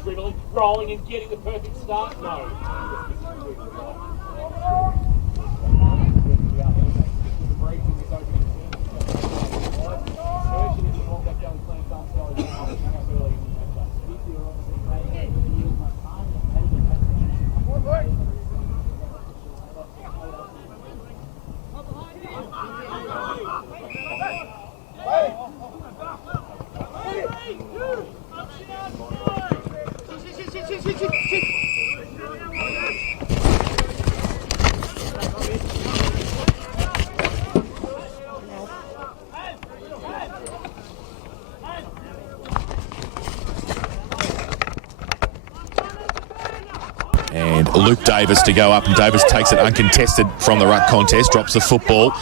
adrenaline, rolling and getting the perfect start. No. And Luke Davis to go up, and Davis takes it uncontested from the ruck contest, drops the football.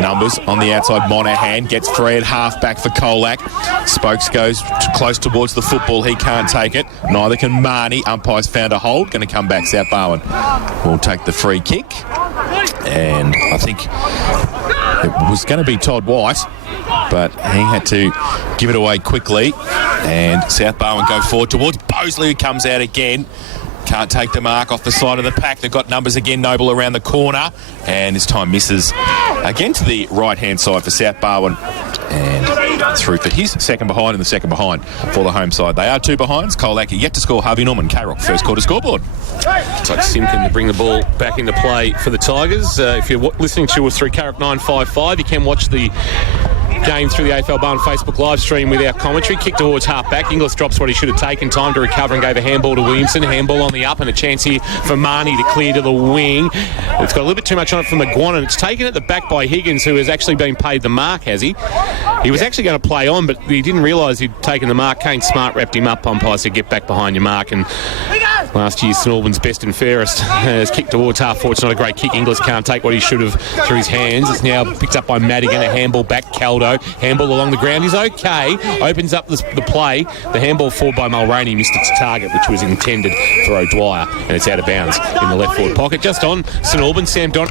Numbers on the outside, Monahan gets free at half-back for Colac. Spokes goes close towards the football, he can't take it. Neither can Marnie. Umpire's found a hold, going to come back. South Barwon will take the free kick. And I think it was going to be Todd White, but he had to give it away quickly. And South Barwon go forward towards Bosley, who comes out again. Can't take the mark off the side of the pack. They've got Numbers again, Noble around the corner. And this time misses again to the right-hand side for South Barwon. And through for his second behind and the second behind for the home side. They are two behinds. Colac yet to score. Harvey Norman, K-Rock, first quarter scoreboard. It's like Simkin to bring the ball back into play for the Tigers. If you're listening to us through K-Rock 955, you can watch the game through the AFL Barn Facebook live stream with our commentary. Kick towards half-back. Inglis drops what he should have taken. Time to recover and gave a handball to Williamson. Handball on the up and a chance here for Marnie to clear to the wing. It's got a little bit too much on it from McGuan, and it's taken at the back by Higgins, who has actually been paid the mark, has he? He was actually going to play on, but he didn't realise he'd taken the mark. Kane Smart wrapped him up. Umpire said, get back behind your mark. And last year's St Albans best and fairest has kicked towards half forward. It's not a great kick. Inglis can't take what he should have through his hands. It's now picked up by Madigan. A handball back. Caldo. Handball along the ground is okay. Opens up the play. The handball forward by Mulroney missed its target, which was intended for O'Dwyer, and it's out of bounds in the left forward pocket. Just on St Albans, Sam Don.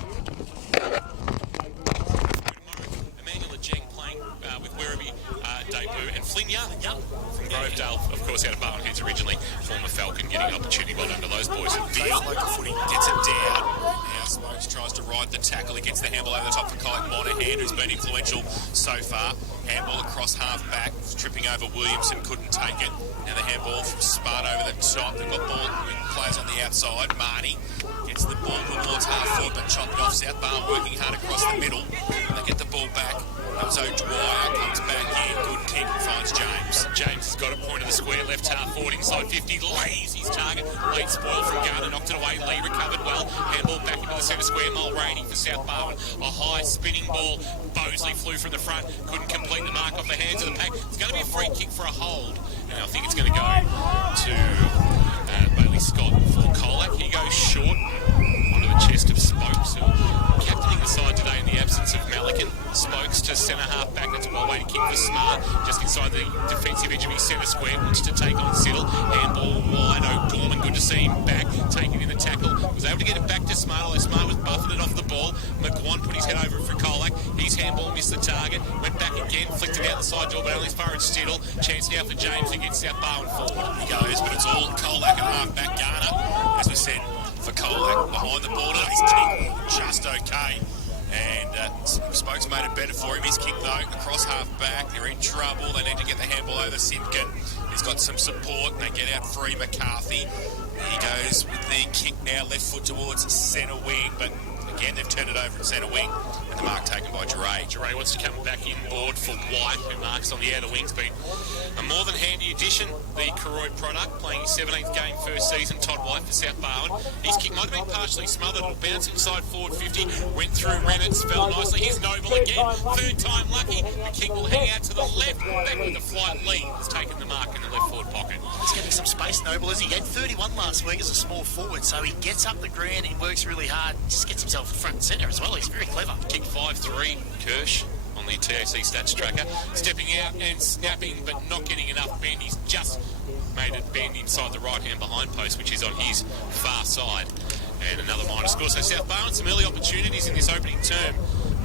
Out of Barwon, who's originally former Falcon, getting an opportunity well under those boys. Veal, local footy, gets it down. Now Smokes tries to ride the tackle. He gets the handball over the top for Colac. Monahan, who's been influential so far. Handball across half-back, tripping over Williamson, couldn't take it. Now the handball from Smart over the top. They've got ball players on the outside. Marnie gets the ball towards half-forward, but chopped off. South Barwon working hard across the middle. They get the ball back. That was O'Dwyer, comes back in, good kick, finds James. James has got a point of the square, left half forward, inside 50, lays his target. Late spoil from Garner, knocked it away. Lee recovered well. Handball back into the centre square. Mulroney for South Barwon. A high spinning ball. Bosley flew from the front, couldn't complete the mark off the hands of the pack. It's going to be a free kick for a hold. And I think it's going to go to Bailey Scott for Colac. He goes short onto the chest of Spokes, who captaining the side today in the absence of Malikan. Spokes to centre half back. That's a well way to kick for Smart. Just inside the defensive edge of his centre square. Wants to take on Siddle. Handball wide. O'Gorman, good to see him back. Taking in the tackle. Was able to get it back to Smart, although Smart was buffeted off the ball. McGuan put his head over it for Colac. His handball missed the target. Went back again. Flicked it out the side door, but only as far as Siddle. Chance now for James against South Barwon forward. He goes, but it's all Colac and half back Garner. As we said, for Colac behind the border. His kick just okay. And Spokes made it better for him. His kick, though, across half-back. They're in trouble. They need to get the handball over Simpkin. He's got some support. And they get out free McCarthy. He goes with the kick now, left foot towards centre wing. But again, they've turned it over at centre wing. And the mark taken by Geray. Geray wants to come back inboard for White, who marks on the outer wings. Been a more than handy addition, the Karoi product, playing his 17th game first season. Todd White for South Barwon. His kick might have been partially smothered. It'll bounce inside forward 50. Went through Rennett's, fell nicely. Here's Noble again. Third time lucky. The kick will hang out to the left. Back with the flight. Lee has taken the mark in the left forward pocket. He's getting some space, Noble, as he had 31 last week as a small forward. So he gets up the ground, he works really hard, just gets himself front and centre as well. He's very clever. Kick 5-3, Kirsch on the TAC stats tracker. Stepping out and snapping, but not getting enough bend. He's just made it bend inside the right-hand behind post, which is on his far side. And another minor score. So South Barwon, some early opportunities in this opening term.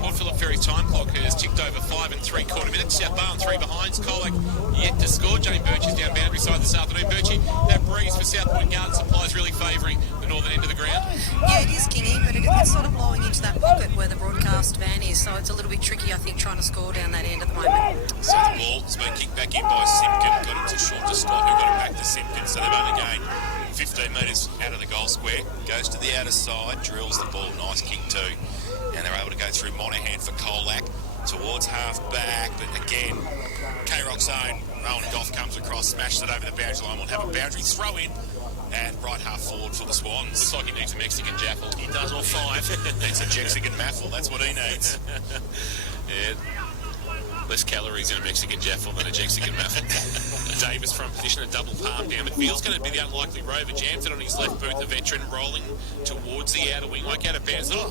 Port Phillip Ferry's time clock has ticked over 5 3/4 minutes. South Barwon 3 behind. Colac yet to score. Jane Birchie's down boundary side this afternoon. Birchie, that breeze for South Point Garden Supply is really favouring the northern end of the ground. Yeah, it is, Kingy, but it's sort of blowing into that pocket where the broadcast van is, so it's a little bit tricky, I think, trying to score down that end at the moment. So the ball has been kicked back in by Simpkin. Got him to short to stop. Who got it back to Simpkin. So they've only gained 15 metres out of the goal square. Goes to the outer side, drills the ball. Nice kick too. And they're able to go through Monahan for Colac towards half back. But again, K-Rock's own Rowan Goff comes across, smashes it over the boundary line. We'll have a boundary throw in. And right half forward for the Swans. Looks like he needs a Mexican jaffle. He does, all 5. Needs a Mexican maffle. That's what he needs. Yeah. Less calories in a Mexican jaffle than a Mexican maffle. Davis from position, a double palm down. It feels going to be the unlikely rover. Jams it on his left boot. The veteran rolling towards the outer wing. Like out of bounds. Little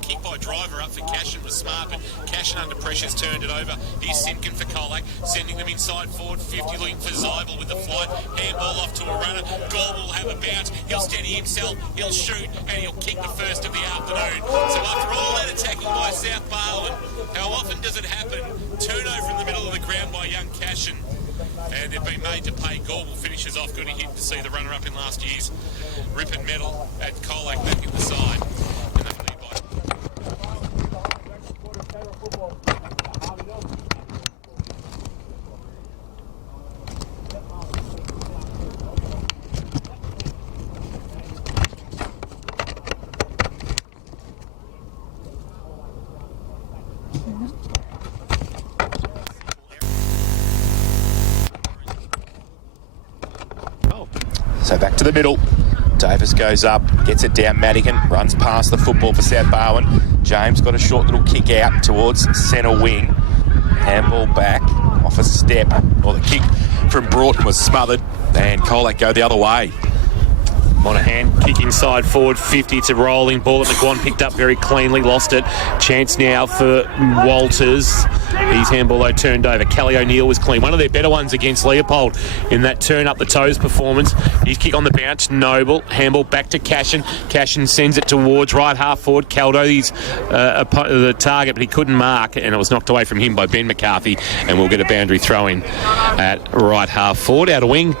kick by driver up for Cashin was smart, but Cashin under pressure's turned it over. Here's Simpkin for Colac, sending them inside forward 50, looking for Zybel with the flight. Handball off to a runner. Gore will have a bounce. He'll steady himself. He'll shoot, and he'll kick the first of the afternoon. So after all that attacking by South Barwon, how often does it happen? Turnover in the middle of the ground by young Cashin. And they've been made to pay. Gorbel finishes off. Good hit to see the runner-up in last year's Ripon medal at Colac back in the side. And they lead by... So back to the middle. Davis goes up, gets it down. Madigan runs past the football for South Barwon. James got a short little kick out towards centre wing. Handball back off a step. Or the kick from Broughton was smothered. And Colac go the other way. Monahan kick inside forward 50 to rolling ball that McGuan picked up very cleanly, lost it. Chance now for Walters. His handball though turned over. Kelly O'Neill was clean. One of their better ones against Leopold in that turn up the toes performance. His kick on the bounce, Noble. Handball back to Cashin. Cashin sends it towards right half forward. Caldo, he's the target, but he couldn't mark, and it was knocked away from him by Ben McCarthy, and we'll get a boundary throw in at right half forward. Out of wing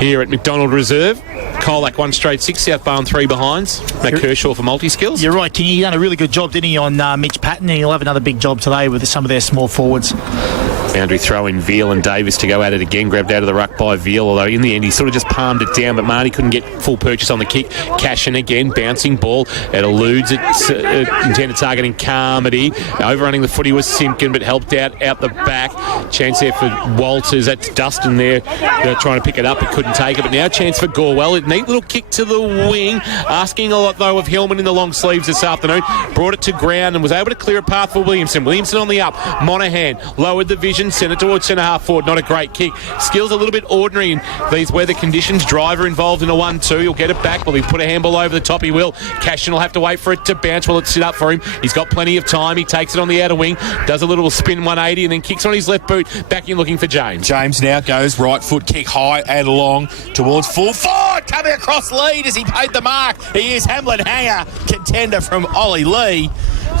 here at McDonald Reserve. Colac 1 straight 6, South Barwon 3 behinds. Matt Kershaw for multi-skills. You're right, King. He done a really good job, didn't he, on Mitch Patton, and he'll have another big job today with some of their small forwards. Boundary throw in Veal and Davis to go at it again. Grabbed out of the ruck by Veal, although in the end he sort of just palmed it down, but Marty couldn't get full purchase on the kick. Cashin again, bouncing ball. It eludes it. Intended targeting Carmody. Overrunning the footy was Simpkin, but helped out the back. Chance there for Walters. That's Dustin there trying to pick it up, but couldn't take it. But now chance for Gorwell. A neat little kick to the wing. Asking a lot, though, of Hillman in the long sleeves this afternoon. Brought it to ground and was able to clear a path for Williamson. Williamson on the up. Monahan lowered the vision. Sent it towards centre half forward. Not a great kick. Skills a little bit ordinary in these weather conditions. Driver involved in a 1-2. He'll get it back. Will he put a handball over the top? He will. Cashin will have to wait for it to bounce. Will it sit up for him? He's got plenty of time. He takes it on the outer wing. Does a little spin 180 and then kicks on his left boot. Back in looking for James. James now goes right foot kick high and long towards full forward. Coming across lead as he paid the mark. He is Hamlin Hanger, contender from Ollie Lee.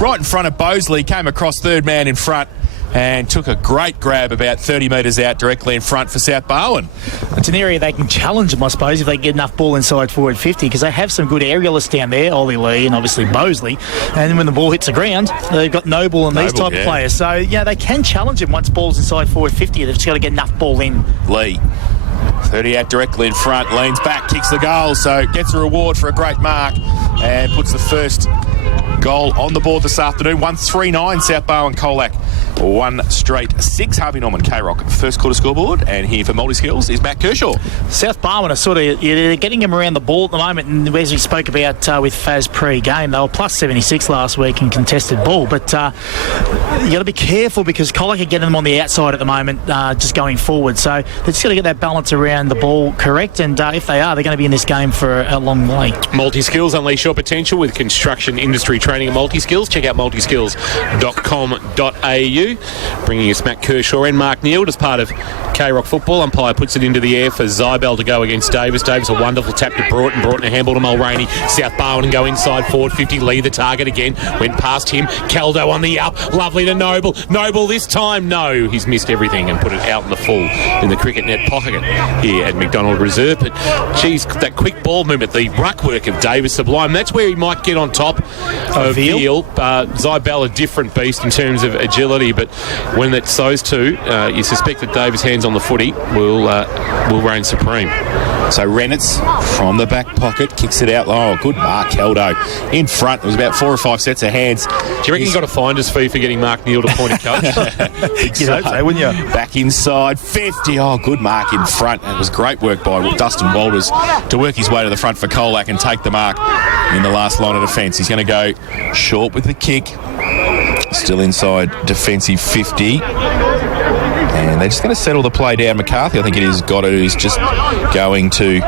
Right in front of Bosley. Came across third man in front and took a great grab about 30 metres out directly in front for South Barwon. It's an area they can challenge them, I suppose, if they get enough ball inside forward 50, because they have some good aerialists down there, Ollie Lee and obviously Bosley. And then when the ball hits the ground, they've got Noble and these type of players. So, yeah, they can challenge them once ball's inside forward 50. They've just got to get enough ball in. Lee, 30 out directly in front, leans back, kicks the goal, so gets a reward for a great mark and puts the first goal on the board this afternoon. 1-3-9 South Barwon Colac. 1 straight 6. Harvey Norman K-Rock first quarter scoreboard, and here for multi-skills is Matt Kershaw. South Barwon are sort of getting him around the ball at the moment, and as we spoke about with Faz pre-game, they were plus 76 last week in contested ball, but you got to be careful because Colac are getting them on the outside at the moment, just going forward, so they've just got to get that balance around the ball correct, and if they are, they're going to be in this game for a long way. Multi-skills, unleash your potential with construction industry training and multi-skills. Check out multiskills.com.au. Bringing us Matt Kershaw and Mark Neal as part of K-Rock football. Umpire puts it into the air for Zybel to go against Davis. Davis, a wonderful tap to Broughton. Broughton a handball to Mulroney. South Barwon and go inside forward 50. Lee the target again. Went past him. Caldo on the up. Lovely to Noble. Noble this time. No, he's missed everything and put it out in the full in the cricket net pocket here at McDonald Reserve. But, geez, that quick ball movement, the ruck work of Davis, sublime. That's where he might get on top of Veal. Zybel, a different beast in terms of agility, but when it's those two, you suspect that Davis' hands on the footy will reign supreme. So Renitz from the back pocket kicks it out. Oh, good mark, Caldo. In front, it was about 4 or 5 sets of hands. Do you reckon he got a finder's fee for getting Mark Neal to point a coach? You'd hope so, wouldn't you? Back inside, 50. Oh, good mark in front. It was great work by Dustin Walters to work his way to the front for Colac and take the mark in the last line of defence. He's going to go short with the kick. Still inside defensive 50. And they're just going to settle the play down. McCarthy, I think it is, got it. He's just going to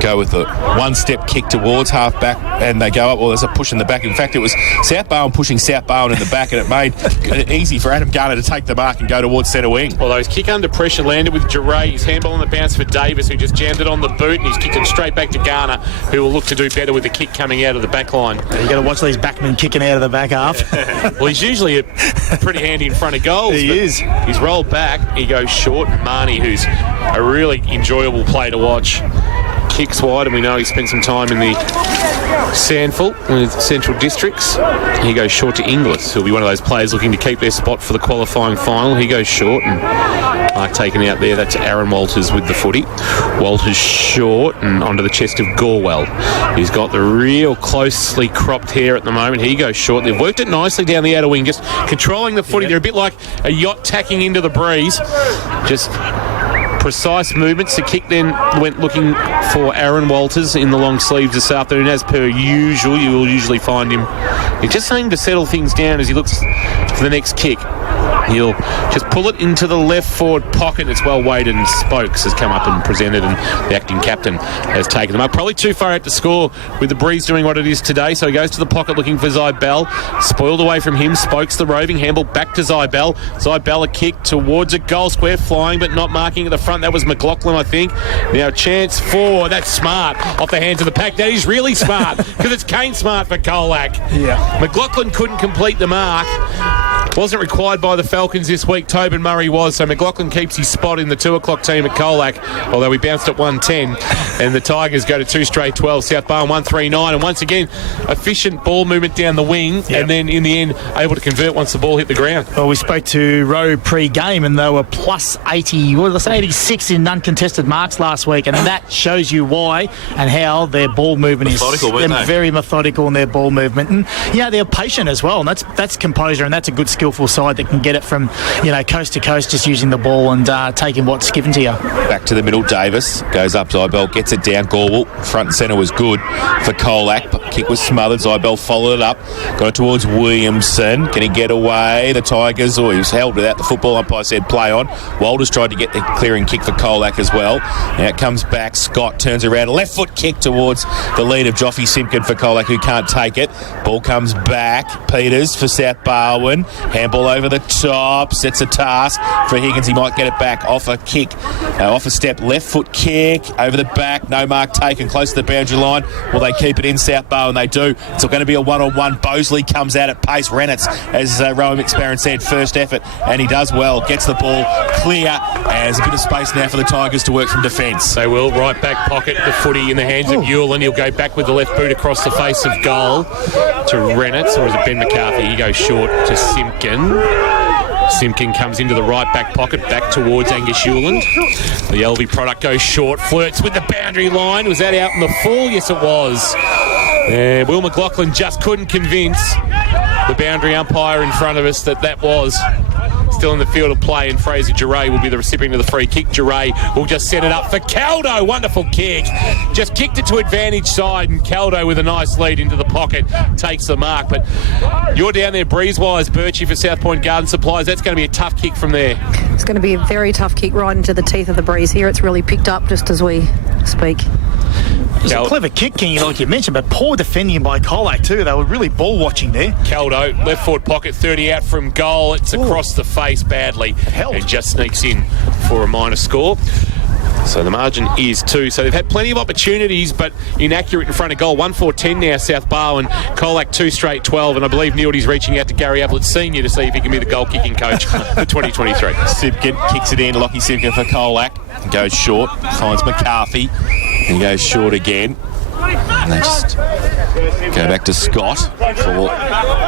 go with the one-step kick towards half-back, and they go up. Well, there's a push in the back. In fact, it was South Barwon pushing South Barwon in the back, and it made it easy for Adam Garner to take the mark and go towards centre wing. Although his kick under pressure landed with Duray. His handball on the bounce for Davis, who just jammed it on the boot, and he's kicked it straight back to Garner, who will look to do better with the kick coming out of the back line. You've got to watch these backmen kicking out of the back half. Well, he's usually pretty handy in front of goals. He is. He's rolled back. He goes short. Marnie, who's a really enjoyable play to watch, kicks wide, and we know he spent some time in the Sandful with Central Districts. He goes short to Inglis, who'll be one of those players looking to keep their spot for the qualifying final. He goes short, and mark taken out there. That's Aaron Walters with the footy. Walters short and onto the chest of Gorwell. He's got the real closely cropped hair at the moment. He goes short. They've worked it nicely down the outer wing, just controlling the footy. They're a bit like a yacht tacking into the breeze. Just precise movements. The kick then went looking for Aaron Walters in the long sleeves this afternoon. As per usual, you will usually find him. He's just saying to settle things down as he looks for the next kick. He'll just pull it into the left forward pocket. It's well weighted, and Spokes has come up and presented, and the acting captain has taken them up. Probably too far out to score with the breeze doing what it is today, so he goes to the pocket looking for Zybel. Spoiled away from him. Spokes the roving handball back to Zybel. Zybel a kick towards a goal square, flying but not marking at the front. That was McLaughlin, I think. Now a chance for, that's smart, off the hands of the pack. That is really smart, because it's Kane Smart for Colac. Yeah. McLaughlin couldn't complete the mark. Wasn't required by the Falcons this week. Tobin Murray was, so McLaughlin keeps his spot in the 2 o'clock team at Colac, although we bounced at 110, and the Tigers go to 2 straight 12. South Barwon 139, and once again efficient ball movement down the wing, and then in the end able to convert once the ball hit the ground. Well, we spoke to Rowe pre-game, and they were plus 80, what did I say, 86 in uncontested marks last week, and that shows you why and how their ball movement methodical, is. They're very methodical in their ball movement, and they're patient as well, and that's composure, and that's a good skillful side that can get it from coast to coast, just using the ball and taking what's given to you. Back to the middle, Davis goes up. Zybel gets it down. Gorwell front and centre was good for Colac, but kick was smothered. Zybel followed it up, got it towards Williamson. Can he get away? The Tigers, he was held without the football. Umpire said play on. Walters tried to get the clearing kick for Colac as well. Now it comes back. Scott turns around, left foot kick towards the lead of Joffy Simpkin for Colac, who can't take it. Ball comes back. Peters for South Barwon. Handball over the top, sets a task for Higgins. He might get it back off a kick, off a step, left foot kick over the back, no mark taken, close to the boundary line. Will they keep it in South Barwon? They do. It's going to be a one-on-one. Bosley comes out at pace. Renitz, as Rowan McSparron said, first effort, and he does well. Gets the ball clear, and there's a bit of space now for the Tigers to work from defence. They will. Right back pocket, the footy in the hands of Ewell, and he'll go back with the left boot across the face of goal to Renitz, or is it Ben McCarthy? He goes short to Simpkin. Simpkin comes into the right back pocket, back towards Angus Hewland. The LV product goes short, flirts with the boundary line. Was that out in the full? Yes, it was. Will McLaughlin just couldn't convince the boundary umpire in front of us that was still in the field of play, and Fraser Duray will be the recipient of the free kick. Duray will just set it up for Caldo. Wonderful kick. Just kicked it to advantage side, and Caldo with a nice lead into the pocket takes the mark. But you're down there breeze-wise, Birchie, for South Point Garden Supplies. That's going to be a tough kick from there. It's going to be a very tough kick right into the teeth of the breeze here. It's really picked up just as we speak. It was a clever kick, King, like you mentioned, but poor defending by Colac too. They were really ball watching there. Caldo, left forward pocket, 30 out from goal. It's across the face badly and just sneaks in for a minor score. So the margin is 2. So they've had plenty of opportunities, but inaccurate in front of goal. 1-4-10 now, South Barwon. Colac 2 straight 12, and I believe Neildy's reaching out to Gary Ablett Senior to see if he can be the goal-kicking coach for 2023. Simpkin kicks it in. Lockie Simpkin for Colac. Goes short. Finds McCarthy. And goes short again. And they just go back to Scott for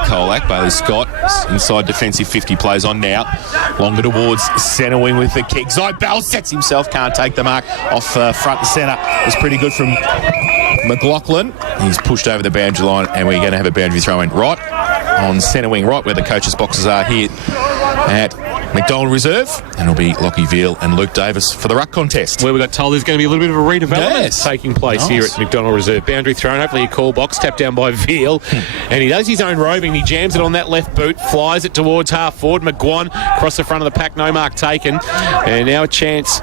Colac. Bailey Scott, inside defensive 50, plays on now. Longer towards centre wing with the kick. Zybell sets himself, can't take the mark off front and centre. It was pretty good from McLaughlin. He's pushed over the boundary line, and we're going to have a boundary throw in right on centre wing, right where the coaches' boxes are here at McDonald Reserve, and it'll be Lockie Veal and Luke Davis for the ruck contest. Where we got told there's going to be a little bit of a redevelopment taking place here at McDonald Reserve. Boundary thrown, hopefully a call box, tapped down by Veal, and he does his own roving. He jams it on that left boot, flies it towards half forward. McGuan across the front of the pack, no mark taken, and now a chance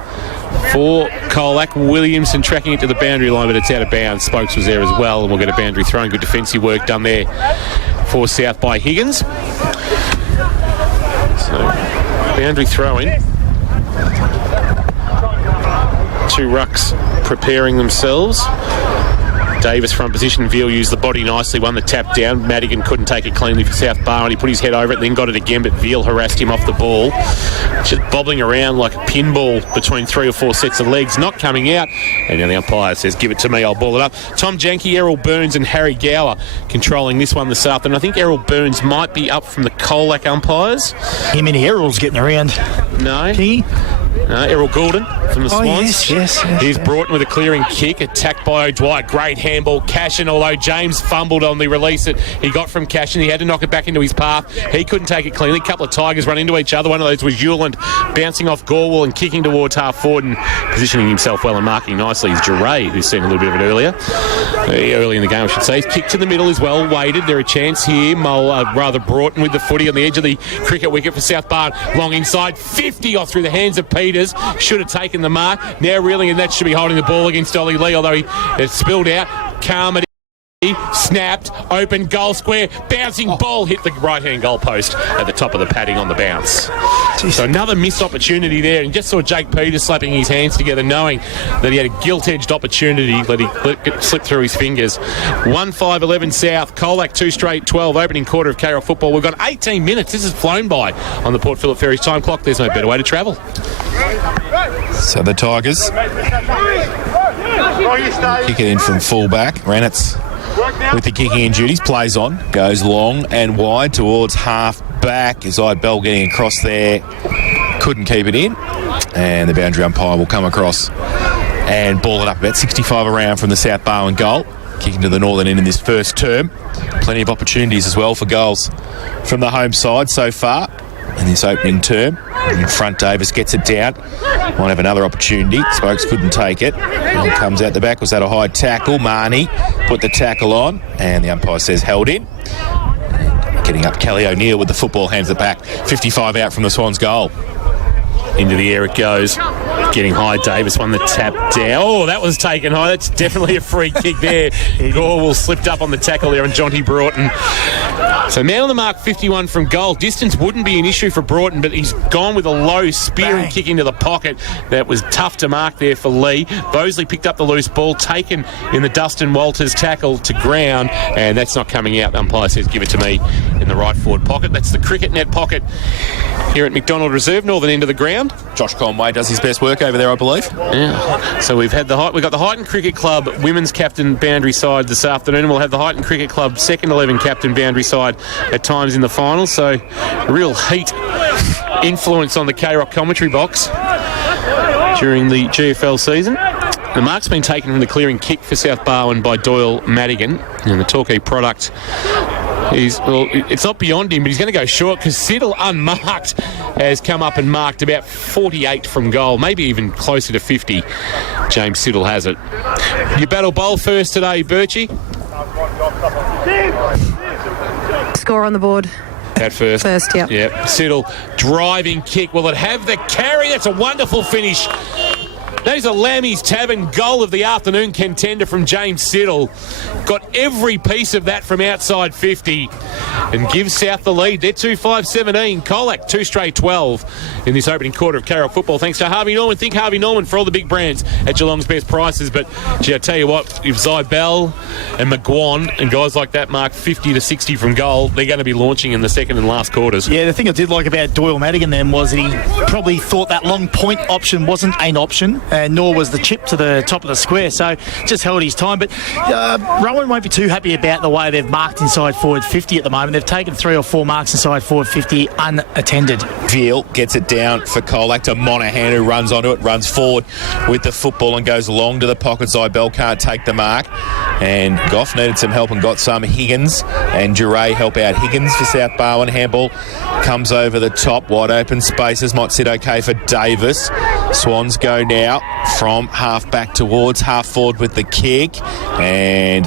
for Colac. Williamson tracking it to the boundary line, but it's out of bounds. Spokes was there as well, and we'll get a boundary thrown. Good defensive work done there for South by Higgins. So boundary throw-in. 2 rucks preparing themselves. Davis front position. Veal used the body nicely, won the tap down. Madigan couldn't take it cleanly for South Barwon. He put his head over it, then got it again, but Veal harassed him off the ball. Just bobbling around like a pinball between 3 or 4 sets of legs, not coming out. And now the umpire says, give it to me, I'll ball it up. Tom Janke, Errol Burns and Harry Gower controlling this one this afternoon. I think Errol Burns might be up from the Colac umpires. How many Errol's getting around? No. He? Errol Goulden from the Swans. Yes. He's Broughton with a clearing kick, attacked by O'Dwyer. Great handball. Cashin, although James fumbled on the release that he got from Cashin, he had to knock it back into his path. He couldn't take it cleanly. A couple of Tigers run into each other. One of those was Hewland bouncing off Gorwell and kicking towards half forward and positioning himself well and marking nicely is Geray, who's seen a little bit of it early in the game, I should say. He's kicked to the middle as well, weighted. There a chance here. Broughton with the footy on the edge of the cricket wicket for South Barn. Long inside, 50 off through the hands of Peters. Should have taken the mark. Now reeling, and that should be holding the ball against Ollie Lee, although it spilled out. Carmody snapped, open goal square, bouncing ball hit the right-hand goal post at the top of the padding on the bounce. So another missed opportunity there, and just saw Jake Peters slapping his hands together, knowing that he had a gilt-edged opportunity that he let it slip through his fingers. 1-5-11 South, Colac 2 straight 12, opening quarter of KRL football. We've got 18 minutes. This has flown by on the Port Phillip Ferries time clock. There's no better way to travel. So the Tigers kick it in from full-back. Ranitz with the kicking in duties, plays on, goes long and wide towards half-back. Is Bell getting across there, couldn't keep it in, and the boundary umpire will come across and ball it up about 65 around from the South Barwon goal, kicking to the northern end in this first term. Plenty of opportunities as well for goals from the home side so far in this opening term. In front, Davis gets it down. Might have another opportunity. Spokes couldn't take it. And comes out the back. Was that a high tackle? Marnie put the tackle on, and the umpire says held in. And getting up, Kelly O'Neill with the football, hands it back. 55 out from the Swans' goal. Into the air it goes. Getting high, Davis won the tap down. Oh, that was taken high. That's definitely a free kick there. Gorwell slipped up on the tackle there on Jonty Broughton. So man on the mark, 51 from goal. Distance wouldn't be an issue for Broughton, but he's gone with a low spearing kick into the pocket. That was tough to mark there for Lee. Bosley picked up the loose ball, taken in the Dustin Walters tackle to ground, and that's not coming out. The umpire says give it to me in the right forward pocket. That's the cricket net pocket here at McDonald Reserve, northern end of the ground. Josh Conway does his best work over there, I believe. Yeah. So we've got the Highton Cricket Club women's captain boundary side this afternoon. We'll have the Highton Cricket Club second 11 captain boundary side at times in the final. So real heat influence on the K-Rock commentary box during the GFL season. The mark's been taken from the clearing kick for South Barwon by Doyle Madigan, and the Torquay product it's not beyond him, but he's going to go short because Siddle, unmarked, has come up and marked about 48 from goal, maybe even closer to 50. James Siddle has it. You battle bowl first today, Birchie. Score on the board. At first. First, yeah. Yep. Siddle, driving kick. Will it have the carry? That's a wonderful finish There's a Lammy's Tavern goal of the afternoon contender from James Siddle. Got every piece of that from outside 50 and gives South the lead. They're 2-5-17. Colac 2 straight 12 in this opening quarter of Carroll football. Thanks to Harvey Norman. Think Harvey Norman for all the big brands at Geelong's best prices. But gee, I tell you what, if Zybell and McGuan and guys like that mark 50 to 60 from goal, they're going to be launching in the second and last quarters. Yeah, the thing I did like about Doyle Madigan then was that he probably thought that long point option wasn't an option, and nor was the chip to the top of the square, so just held his time. But Rowan won't be too happy about the way they've marked inside forward 50 at the moment. They've taken 3 or 4 marks inside forward 50 unattended. Veal gets it down for Colac to Monahan, who runs onto it, runs forward with the football and goes long to the pocket. Zybell can't take the mark, and Goff needed some help and got some. Higgins and Duray help out Higgins for South Barwon. Handball comes over the top, wide open spaces, might sit okay for Davis. Swans go now from half back towards half forward with the kick, and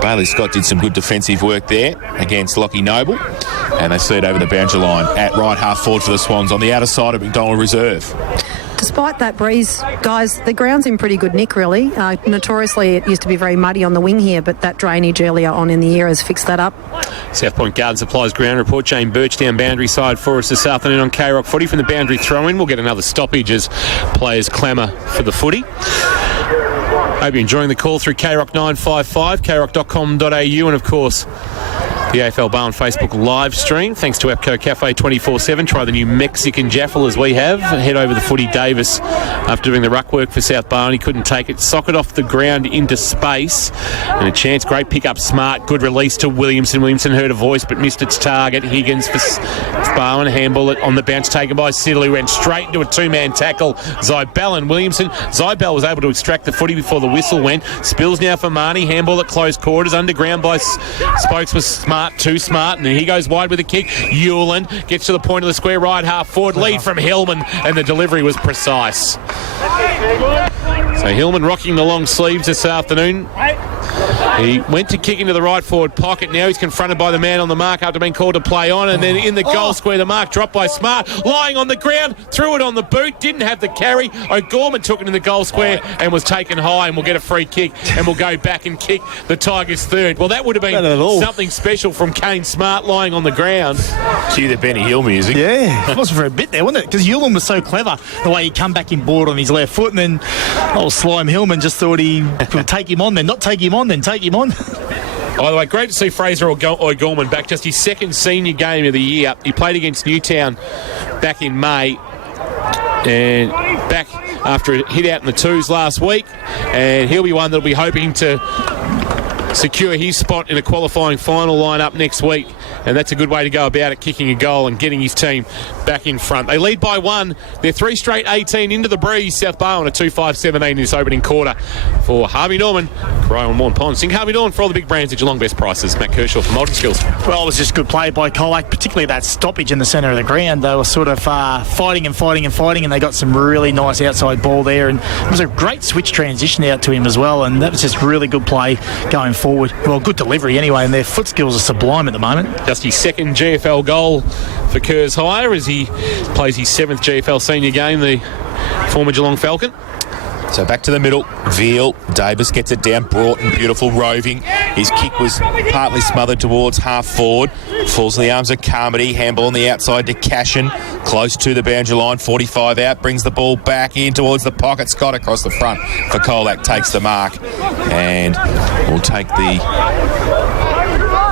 Bailey Scott did some good defensive work there against Lockie Noble, and they see it over the boundary line at right half forward for the Swans on the outer side of McDonald Reserve. Despite that breeze, guys, the ground's in pretty good nick, really. Notoriously, it used to be very muddy on the wing here, but that drainage earlier on in the year has fixed that up. South Point Garden Supplies ground report. Jane Birch down boundary side for us this afternoon on K-Rock footy from the boundary throw-in. We'll get another stoppage as players clamour for the footy. Hope you're enjoying the call through KROC 955, kroc.com.au, and of course the AFL Barwon Facebook live stream. Thanks to Epco Cafe 24/7. Try the new Mexican Jaffle as we have. Head over the footy. Davis, after doing the ruck work for South Barwon, he couldn't take it. Sock it off the ground into space. And a chance. Great pick up. Smart. Good release to Williamson. Williamson heard a voice but missed its target. Higgins for Barwon. Handball it on the bounce taken by Siddle, who went straight into a 2-man tackle. Zybell and Williamson. Zybell was able to extract the footy before the whistle went. Spills now for Marnie. Handball at close quarters. Underground by Spokes was Smart. Too smart, and he goes wide with a kick. Hewlin gets to the point of the square, right half forward, lead from Hillman, and the delivery was precise. So Hillman rocking the long sleeves this afternoon. He went to kick into the right forward pocket. Now he's confronted by the man on the mark after being called to play on, and then in the goal square, the mark dropped by Smart, lying on the ground, threw it on the boot, didn't have the carry. O'Gorman took it in the goal square and was taken high, and will get a free kick, and will go back and kick the Tigers' third. Well, that would have been something special from Kane Smart lying on the ground. Cue the Benny Hill music. Yeah, it was for a bit there, wasn't it? Because Hewlin was so clever, the way he come back in board on his left foot, and then Slime Hillman just thought he could take him on, then not take him on, then take him on. By the way, great to see Fraser O'Gorman back. Just his second senior game of the year. He played against Newtown back in May, and back after a hit out in the twos last week, and he'll be one that'll be hoping to secure his spot in a qualifying final lineup next week, and that's a good way to go about it, kicking a goal and getting his team back in front. They lead by 1. They're 3 straight 18 into the breeze. South Barwon at 2-5-17 in this opening quarter for Harvey Norman, Corral and Warren Pond. Sing Harvey Norman for all the big brands at Geelong best prices. Matt Kershaw from Multi Skills. Well, it was just good play by Colac, particularly that stoppage in the centre of the ground. They were sort of fighting, and they got some really nice outside ball there, and it was a great switch transition out to him as well, and that was just really good play going forward. Well, good delivery anyway, and their foot skills are sublime at the moment. Just his second GFL goal for Kerrs Hire as he plays his 7th GFL senior game, the former Geelong Falcon. So back to the middle. Veal. Davis gets it down. Broughton, beautiful roving. His kick was partly smothered towards half forward. Falls in the arms of Carmody. Handball on the outside to Cashin. Close to the boundary line. 45 out. Brings the ball back in towards the pocket. Scott across the front for Colac. Takes the mark. And will take the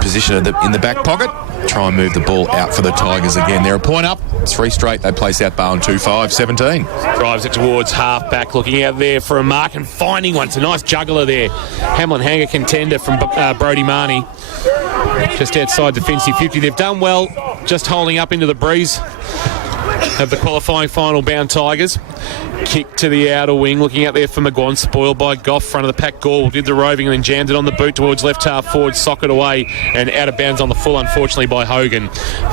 position in the back pocket. Try and move the ball out for the Tigers again. They're a point up. 3 straight. They play South Barwon 2-5-17. Drives it towards half back, looking out there for a mark and finding one. It's a nice juggler there. Hamlin Hanger contender from Brodie Marnie. Just outside defensive 50. They've done well just holding up into the breeze of the qualifying final bound Tigers. Kick to the outer wing, looking out there for McGuan, spoiled by Goff, front of the pack. Gore did the roving and then jammed it on the boot towards left half forward, socket away and out of bounds on the full, unfortunately, by Hogan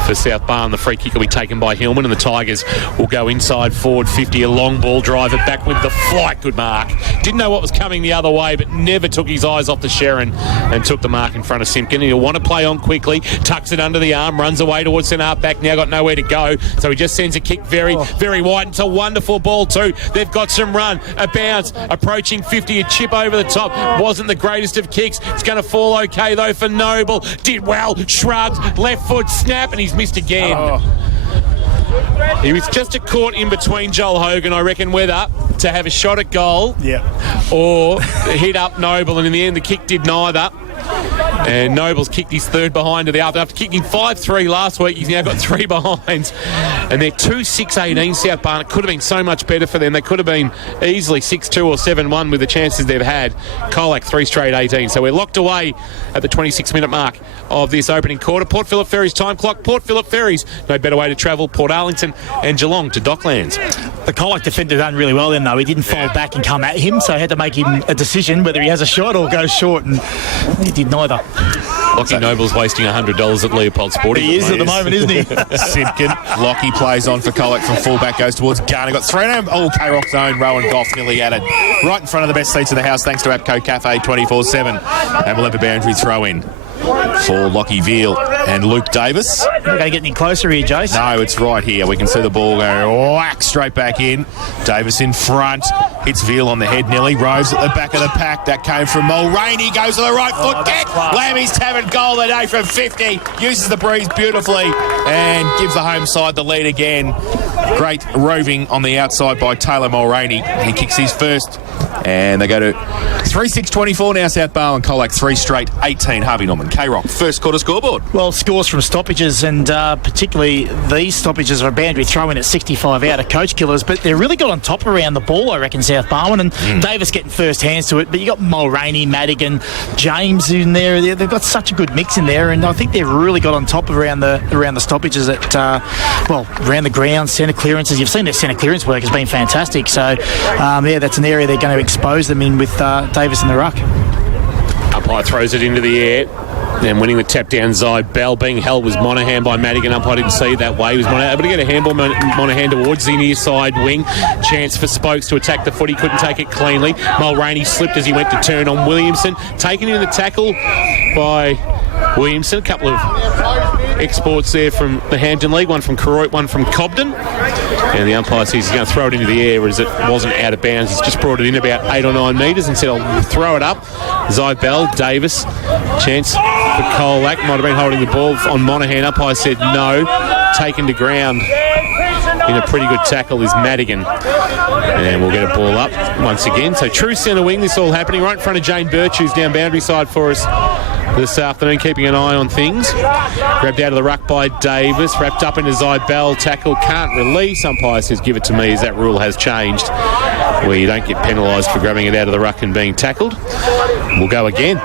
for South Barwon. The free kick will be taken by Hillman, and the Tigers will go inside forward 50. A long ball driver back with the flight. Good mark. Didn't know what was coming the other way, but never took his eyes off the Sherrin and took the mark in front of Simpkin. He'll want to play on quickly, tucks it under the arm, runs away towards centre half back, now got nowhere to go, so he just sends sends a kick very wide. It's a wonderful ball too. They've got some run, a bounce, approaching 50, a chip over the top. Wasn't the greatest of kicks. It's going to fall okay though for Noble. Did well, shrugged, left foot snap, and he's missed again. He was just a caught in between Joel Hogan, I reckon, whether to have a shot at goal or hit up Noble, and in the end the kick did neither. And Noble's kicked his third behind to the other. After kicking 5-3 last week, he's now got 3 behinds. And they're 2-6-18 South Barn. It could have been so much better for them. They could have been easily 6-2 or 7-1 with the chances they've had. Colac 3 straight 18. So we're locked away at the 26-minute mark of this opening quarter. Port Phillip Ferries time clock. Port Phillip Ferries, no better way to travel. Port Arlington and Geelong to Docklands. The Colac defender done really well then, though. He didn't fall back and come at him, so he had to make him a decision whether he has a shot or goes short, and he did neither. Lockie Noble's wasting $100 at Leopold Sporting. He is at the moment, isn't he? Simpkin. Lockie plays on for Colac from fullback, goes towards Garner. Got 3 of them. Oh, K-Rock's own Rowan Goff nearly at it. Right in front of the best seats of the house, thanks to APCO Cafe 24/7. And we'll have a boundary throw in for Lockie Veal and Luke Davis. We're going to get any closer here, Jace. No, it's right here. We can see the ball go whack straight back in. Davis in front. Hits Veal on the head nearly. Roves at the back of the pack. That came from Mulroney. Goes to the right foot kick. Lammy's having goal today from 50. Uses the breeze beautifully and gives the home side the lead again. Great roving on the outside by Taylor Mulroney. He kicks his first. And they go to 3-6-24 now, South Barwon. Colac 3 straight 18. Harvey Norman. K-Rock, first quarter scoreboard. Well, scores from stoppages, and particularly these stoppages are a boundary throw-in at 65 out of coach killers, but they're really got on top around the ball, I reckon, South Barwon, and Davis getting first hands to it, but you got Mulroney, Madigan, James in there. They've got such a good mix in there, and I think they've really got on top around the stoppages at, around the ground, centre clearances. You've seen their centre clearance work has been fantastic, so that's an area they're going to expose them in with Davis in the ruck. Umpire throws it into the air. And winning the tap down, Bell being held was Monaghan by Madigan. Umpire didn't see it that way. He was able to get a handball, Monaghan towards the near side wing. Chance for Spokes to attack the foot. He couldn't take it cleanly. Mulroney slipped as he went to turn on Williamson. Taken in the tackle by Williamson. A couple of exports there from the Hampton League. One from Koroit, one from Cobden. And the umpire says he's going to throw it into the air as it wasn't out of bounds. He's just brought it in about 8 or 9 metres and said, I'll throw it up. Bell, Davis, chance for Colac. Might have been holding the ball on Monaghan. Umpire said no. Taken to ground in a pretty good tackle is Madigan. And we'll get a ball up once again. So true centre wing, this all happening right in front of Jane Birch, who's down boundary side for us this afternoon, keeping an eye on things. Grabbed out of the ruck by Davis, wrapped up into Bell. Tackle can't release. Umpire says give it to me, as that rule has changed, where you don't get penalised for grabbing it out of the ruck and being tackled. We'll go again.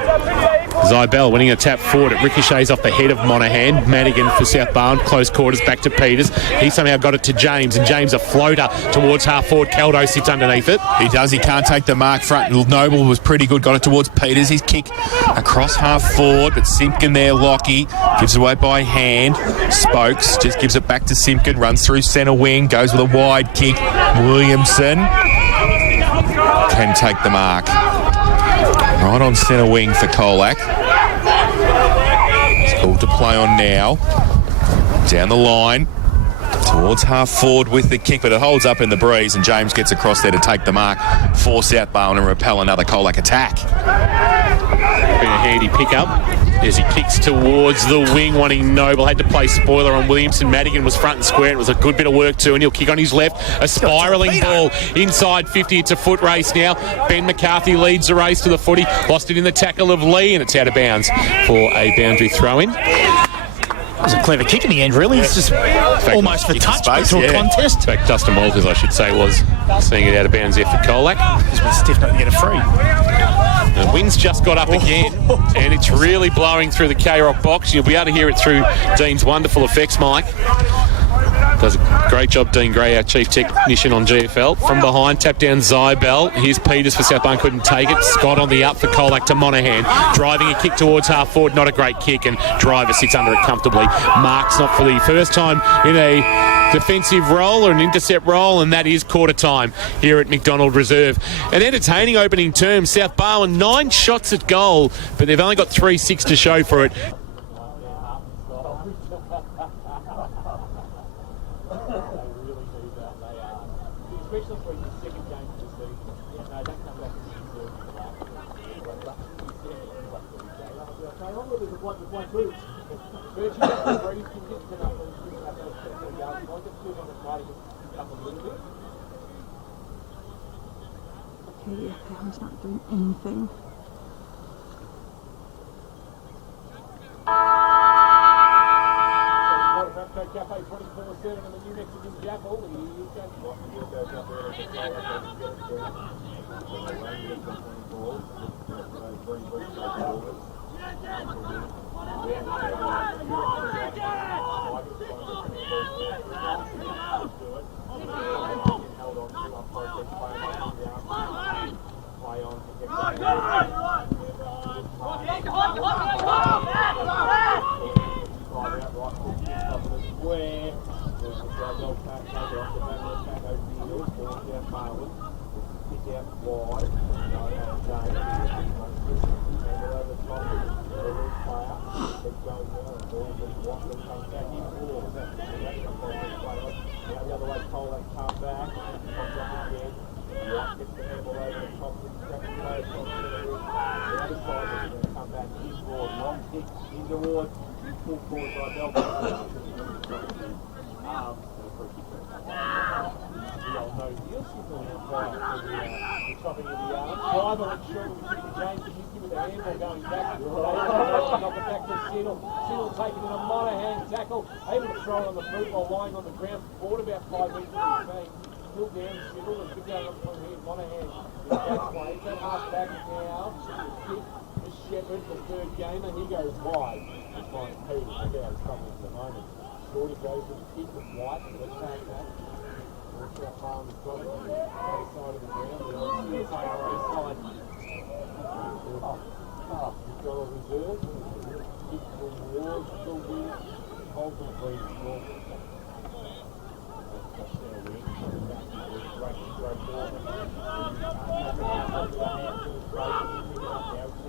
Bell winning a tap forward. It ricochets off the head of Monaghan. Madigan for South Barwon. Close quarters back to Peters. He somehow got it to James, and James a floater towards half forward. Caldo sits underneath it. He does. He can't take the mark front. Noble was pretty good. Got it towards Peters. His kick across half forward, but Simpkin there, Lockie, gives it away by hand. Spokes just gives it back to Simpkin. Runs through centre wing. Goes with a wide kick. Williamson can take the mark. Right on centre wing for Colac. It's called to play on now. Down the line. Towards half forward with the kick, but it holds up in the breeze, and James gets across there to take the mark for South Barwon and repel another Colac attack. Been a handy pick-up as he kicks towards the wing, wanting Noble. Had to play spoiler on Williamson. Madigan was front and square. It was a good bit of work too, and he'll kick on his left. A spiralling ball inside 50. It's a foot race now. Ben McCarthy leads the race to the footy. Lost it in the tackle of Lee, and it's out of bounds for a boundary throw-in. It was a clever kick in the end, really. It's just almost for touch, but to a contest. In fact, Dustin Walters, I should say, was seeing it out of bounds there for Colac. Just been stiff not to get a free. The wind's just got up again, and it's really blowing through the K-Rock box. You'll be able to hear it through Dean's wonderful effects mic. Does a great job, Dean Gray, our chief technician on GFL. From behind, tap down Bell. Here's Peters for South Barwon, couldn't take it. Scott on the up for Colac to Monaghan. Driving a kick towards half forward, not a great kick, and Driver sits under it comfortably. Marks not for the first time in a defensive role or an intercept role, and that is quarter time here at McDonald Reserve. An entertaining opening term. South Barwon 9 shots at goal, but they've only got 3-6 to show for it. What the point boots? Virtue of the Breeze can get to enough and shoot up those 15 yards. If I just do it on the side, just pick up a little bit. Okay, Pam's not doing anything. Cafe 24/7 in the New Mexican Chapel. He's going taking a Monahan tackle, able to throw on the boot while lying on the ground forward about 5 metres from the team. Still down, Siddle, and good going on from here. Monahan is back play. That half back now. The Shepherd, the third gamer, he goes wide. He's finding Peter. Look how he's coming at the moment. Shorty goes with the kick with White for the tag back. Watch how far he's got it on the other side of the ground. The other side. He's got a reserve. Towards the wing, holds the breeze short. That's their wing. Great ball.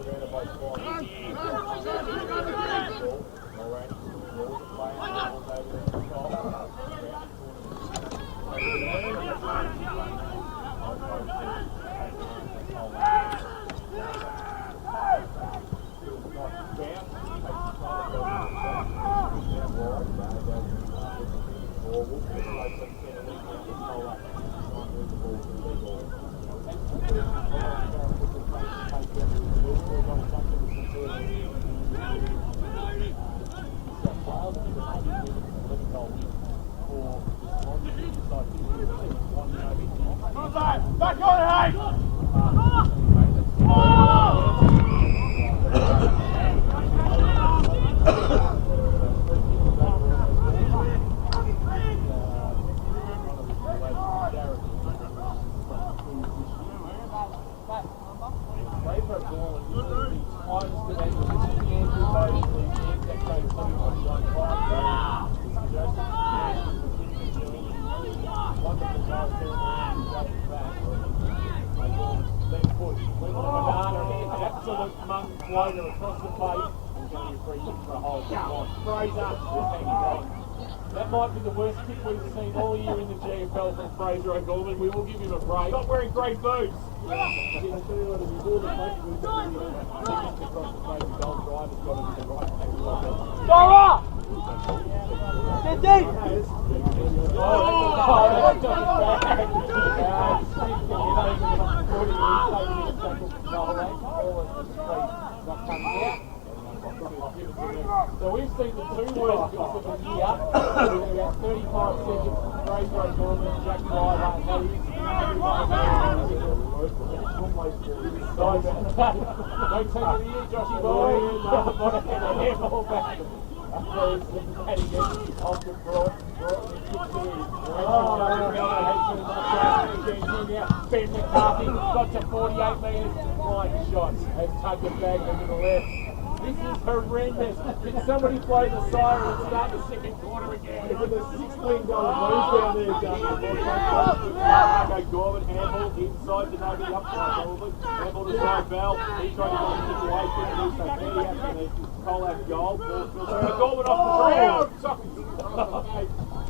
Surrounded by 'Gorman, we will give him a break. Stop wearing grey boots. Dora! Get deep! So we've seen the two worst goals of the year. About 35 seconds. Grey Gorman, Jack Driver, Hayes. Don't take it to you, Joshy boy. Handball back. Off the broad, Ben McCarthy got to 48 metres. Flying shots. Has tugged it back into the left. This is horrendous. Can somebody play the siren and start the second quarter again? With a 6-wing goal blues down there, Gorman, handball inside to nobody upside Gorman. Handball to side Bell. He's trying to get the situation. So Petty after the Colac goal. Gorman off the ground.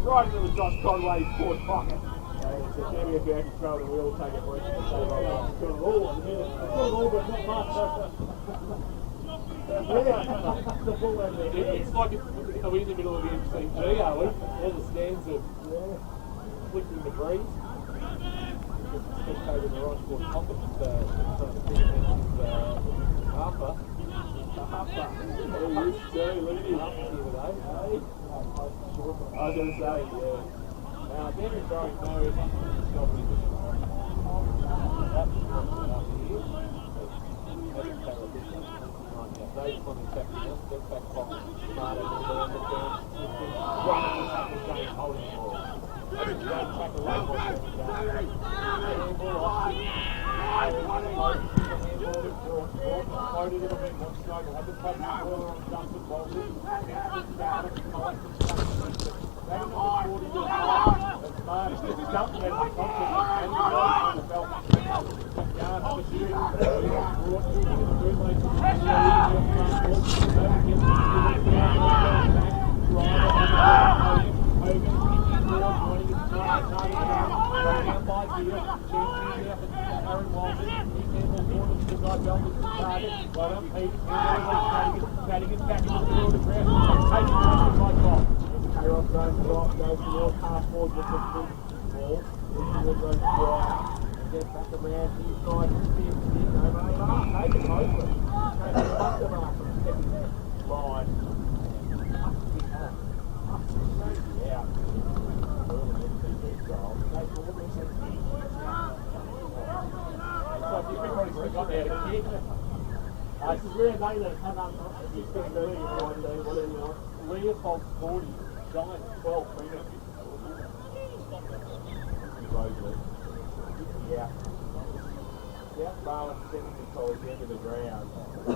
Right into the Josh Conway's forward pocket. It's a champion if you have control the wheel, take it for it. It's got it all, but not much. The ball over there. It's like are we in the middle of the MCG, are we? All the stands are flickering the breeze. Spectator in the right forward pocket, trying to think against Harper. Harper. He used to, look at him up here today. Hey. I was going to say, yeah. Now, Danny throwing no, he's not really good. That's up here. They've gone and tapped him out, step back pocket, smart over the ball, look down, one of the tackle game, holding the ball. Don't tackle away from the game. Handball off. Float a little bit, watch Snowball. Have the play spoiler on Duncan, ball in. That number 40 was hard. That's smart. It's just jumping at the concept. And the ball on the belt. Yard number 2. Brought to the third lane. Leopold 40, Giant 12, yeah. Yeah, Barwon 70 towards the end of the ground. The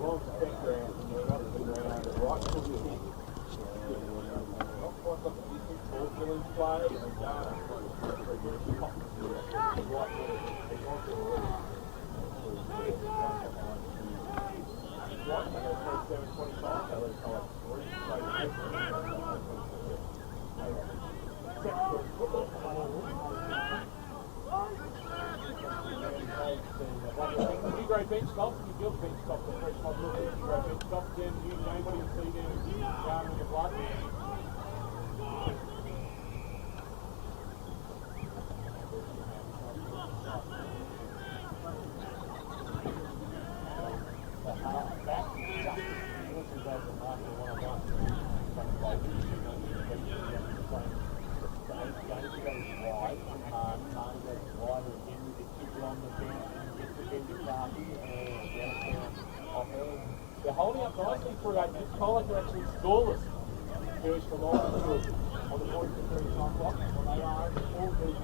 long spec ground, and they're not the ground, the right foot is in. Not quite like a big ball filling play, and Ghana. Bench stops, you build bench stops, and fresh mod look, you grab bench stops, then you know what you see there, down in the blood. They're holding up nicely for a Colac are actually scoreless. First from all on the 43 time clock. Well, they are all good.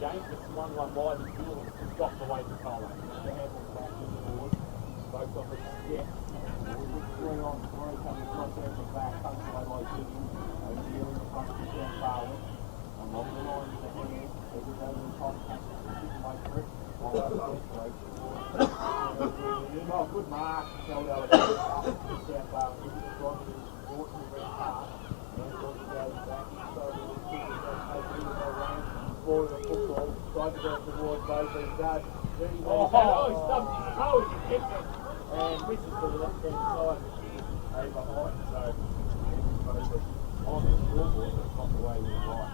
James just one wide and Geelong just got away from Colac. The handball back to the board. Both of us step. Three on three coming across there from back. Comes away by two. Geelong the front to down Barwon. Along the line to the hand. Every over the top. Way through. Oh, good mark. Held out of the South Barwon. This is right to the brought to the red part. And goes back. So for the football, tried to go towards both these guys. He stumped his toe as he kicked it, and misses to the left hand side. Hey, behind, so on the scoreboard, that's not the way we like.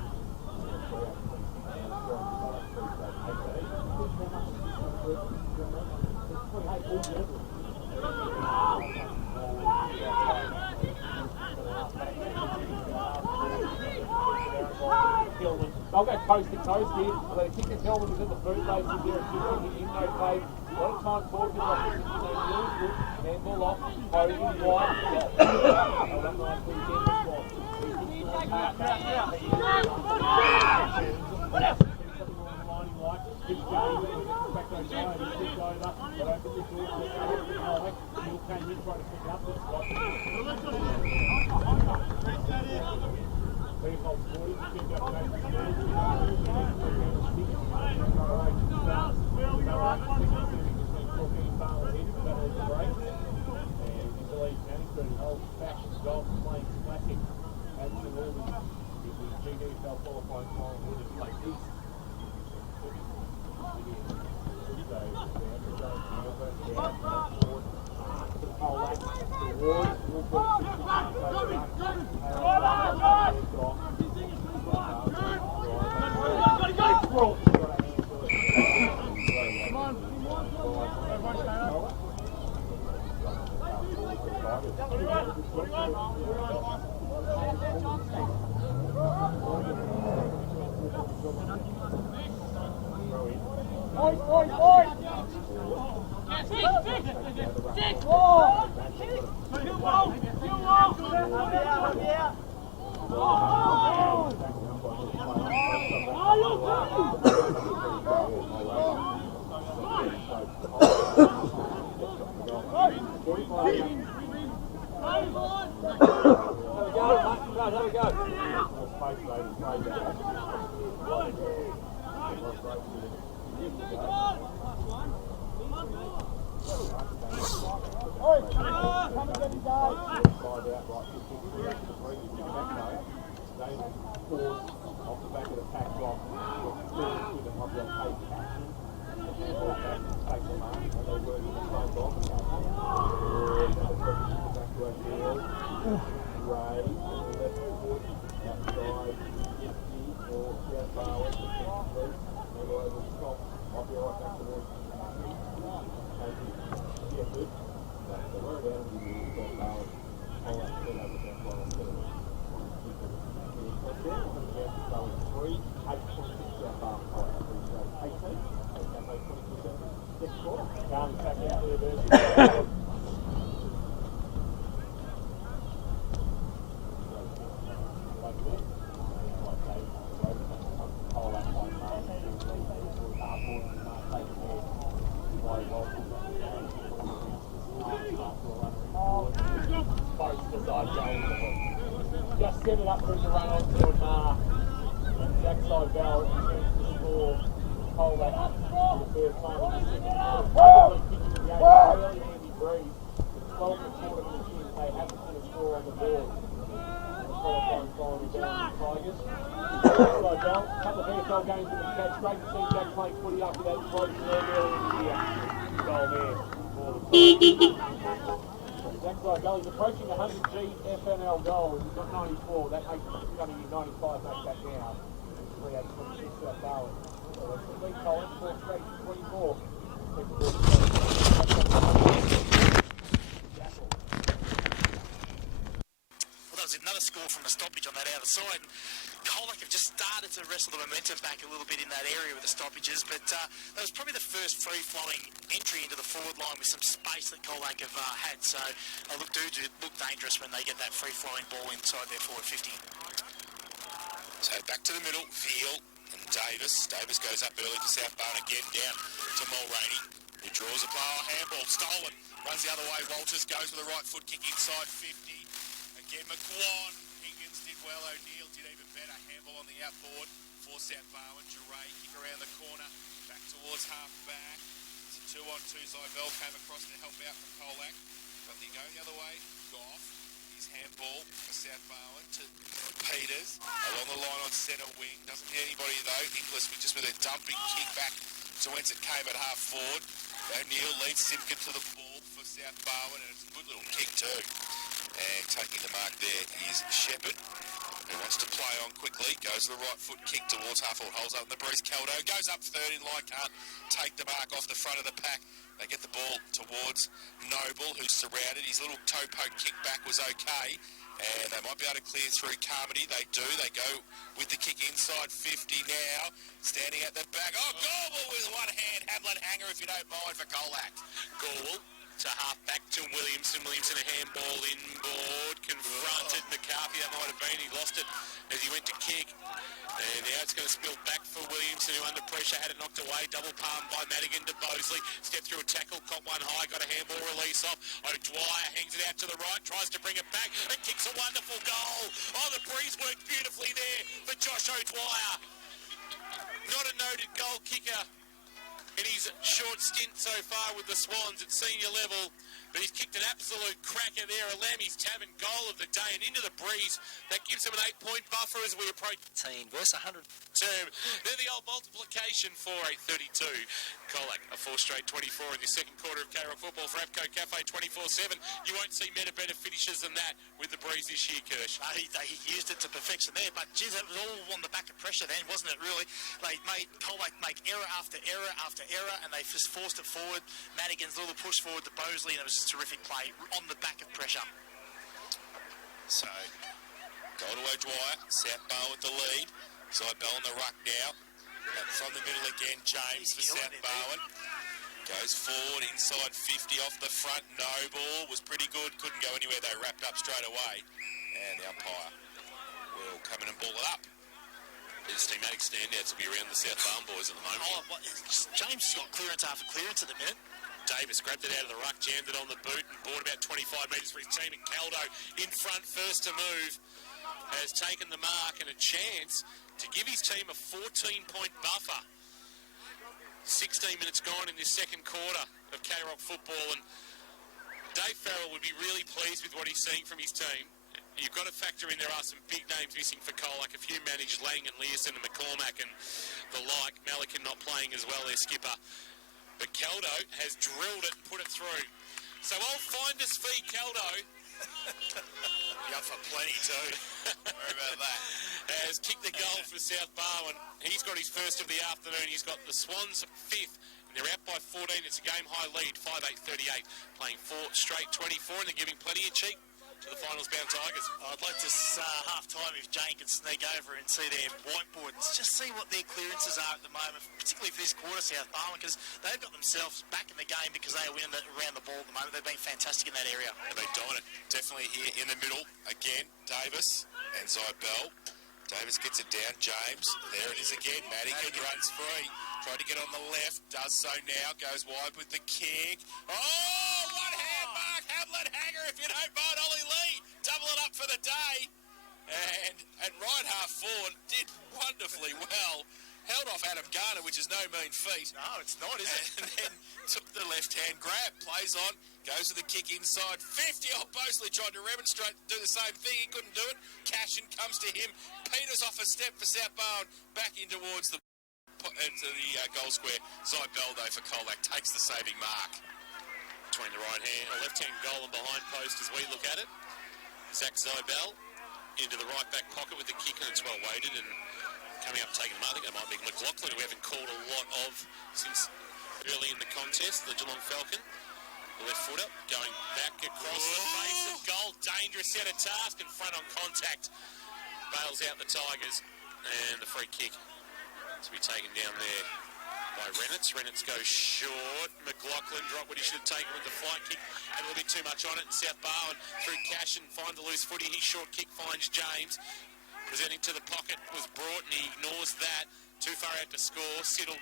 I'll go coast to coast here. I'm going to kick it. Kelvin was in the food base in there. In no fave. A lot of time talking like this. Really good. Handball off. Hogan wide. That nice weekend as well. Just set it up for him to run on to Mar. And backside Bell chance to score. Colac for the first time in the second half. Probably kicking the game early Andy Breeze. With 12 and a quarter minutes in, they haven't put a score on the board. The qualifying final down the Tigers. Backside Bell, a couple of VFL games in the catch. Great to see Jack playing footy after that throw to there early in the year. Goal there for the Tigers. Backside Bell, he's approaching 100 GFNL goals. He's got 94. That makes him coming in 95 back now. 3 out of 26 South Barwon. So that's the lead Colin, 4 straight to 24. Well, that was another score from a stoppage on that outer side. Colac have just started to wrestle the momentum back a little bit in that area with the stoppages, but that was probably the first free-flowing entry into the forward line with some space that Colac have had. So they look dangerous when they get that free-flowing ball inside their forward 50. So back to the middle, Veal and Davis. Davis goes up early to South Barwon again, down to Mulroney, who draws a power handball, stolen, runs the other way. Walters goes with a right foot kick inside 50. Again, McGuan. Higgins did well. O'Neill did even better. Handball on the outboard for South Barwon. Duray kick around the corner, back towards half back. It's a 2-on-2. Zybel came across to help out for Colac, but they're going the other way. Goff. Handball for South Barwon to Peters along the line on centre wing. Doesn't hit anybody though. Inglis just with a dumping kick back to whence it came at half forward. O'Neill leads Simpkin to the ball for South Barwon, and it's a good little kick too. And taking the mark there is Shepherd, who wants to play on quickly. Goes to the right foot kick towards half forward. Holds up in the breeze. Caldo goes up third in line. Can't take the mark off the front of the pack. They get the ball towards Noble, who's surrounded. His little toe poke kick back was okay, and they might be able to clear through Carmody. They do. They go with the kick inside 50 now. Standing at the back. Oh, Gorble with one hand. Hamlet hanger, if you don't mind, for Colac. Gorble to half back to Williamson. Williamson a handball inboard. Confronted McCarthy. That might have been. He lost it as he went to kick. And now it's going to spill back for Williamson, who under pressure had it knocked away. Double palm by Madigan to Bosley. Stepped through a tackle, caught one high, got a handball release off. O'Dwyer hangs it out to the right, tries to bring it back, and kicks a wonderful goal. Oh, the breeze worked beautifully there for Josh O'Dwyer. Not a noted goal kicker in his short stint so far with the Swans at senior level, but he's kicked an absolute cracker there. A Lammy's Tavern goal of the day and into the breeze. That gives him an 8-point buffer as we approach 10 versus 100. term. Then the old multiplication for 832. Colac, a 4 straight 24 in the second quarter of K-Rock football for APCO Cafe 24/7. You won't see better finishes than that with the breeze this year, Kirsch. He used it to perfection there, but geez, it was all on the back of pressure then, wasn't it, really? They made Colac make error after error after error, and they just forced it forward. Madigan's little push forward to Bosley, and it was just a terrific play on the back of pressure. So, goal to O'Dwyer, South Barwon with the lead. Zybel in the ruck now. That's on the middle again. James for South Barwon. Goes forward, inside 50 off the front. No ball. Was pretty good. Couldn't go anywhere. They wrapped up straight away. And the umpire will come in and ball it up. His thematic standouts will be around the South Barwon boys at the moment. James has got clearance after clearance at the minute. Davis grabbed it out of the ruck, jammed it on the boot and bought about 25 metres for his team. And Caldo in front, first to move, has taken the mark and a chance to give his team a 14-point buffer. 16 minutes gone in this second quarter of K-Rock football, and Dave Farrell would be really pleased with what he's seeing from his team. You've got to factor in there are some big names missing for Colac. A few managed, Lang and Learson and McCormack and the like. Malikan not playing as well, their skipper. But Caldo has drilled it and put it through. So I'll find us fee Caldo. Be up for plenty too. Worry about that. Has kicked the goal for South Barwon. He's got his first of the afternoon. He's got the Swans fifth. And they're out by 14. It's a game-high lead, 5-8-38. Playing 4 straight 24, and they're giving plenty of cheek to the finals-bound Tigers. I'd like to half-time if Jane can sneak over and see their whiteboard and just see what their clearances are at the moment, particularly for this quarter, South Barwon, because they've got themselves back in the game because they are winning around the ball at the moment. They've been fantastic in that area. And they dominant. Definitely here in the middle. Again, Davis and Zybell. Davis gets it down. James. There it is again. Madigan runs free. Tried to get on the left. Does so now. Goes wide with the kick. Oh, one hand mark. Hamlet Hanger, if you don't mind. Ollie Lee. Double it up for the day. And at right half forward, did wonderfully well. Held off Adam Garner, which is no mean feat. No, it's not, is it? And then took the left-hand grab. Plays on. Goes to the kick inside 50. Oh, Bosley tried to remonstrate, do the same thing. He couldn't do it. Cashin comes to him. Peters off a step for South Barwon. Back in towards the goal square. Zybell, though, for Colac takes the saving mark. Between the left-hand goal and behind post as we look at it. Zach Zybell into the right back pocket with the kick, and it's well weighted, and coming up taking them. I think it might be McLaughlin, who we haven't called a lot of since early in the contest, the Geelongfl. The left footer going back across the face of goal. Dangerous set of task and front on contact. Bails out the Tigers, and the free kick to be taken down there by Reynolds. Reynolds goes short. McLaughlin dropped what he should have taken with the flight kick. Had a little bit too much on it. And South Barwon through Cashin finds the loose footy. His short kick finds James. Presenting to the pocket was brought, and he ignores that. Too far out to score. Siddle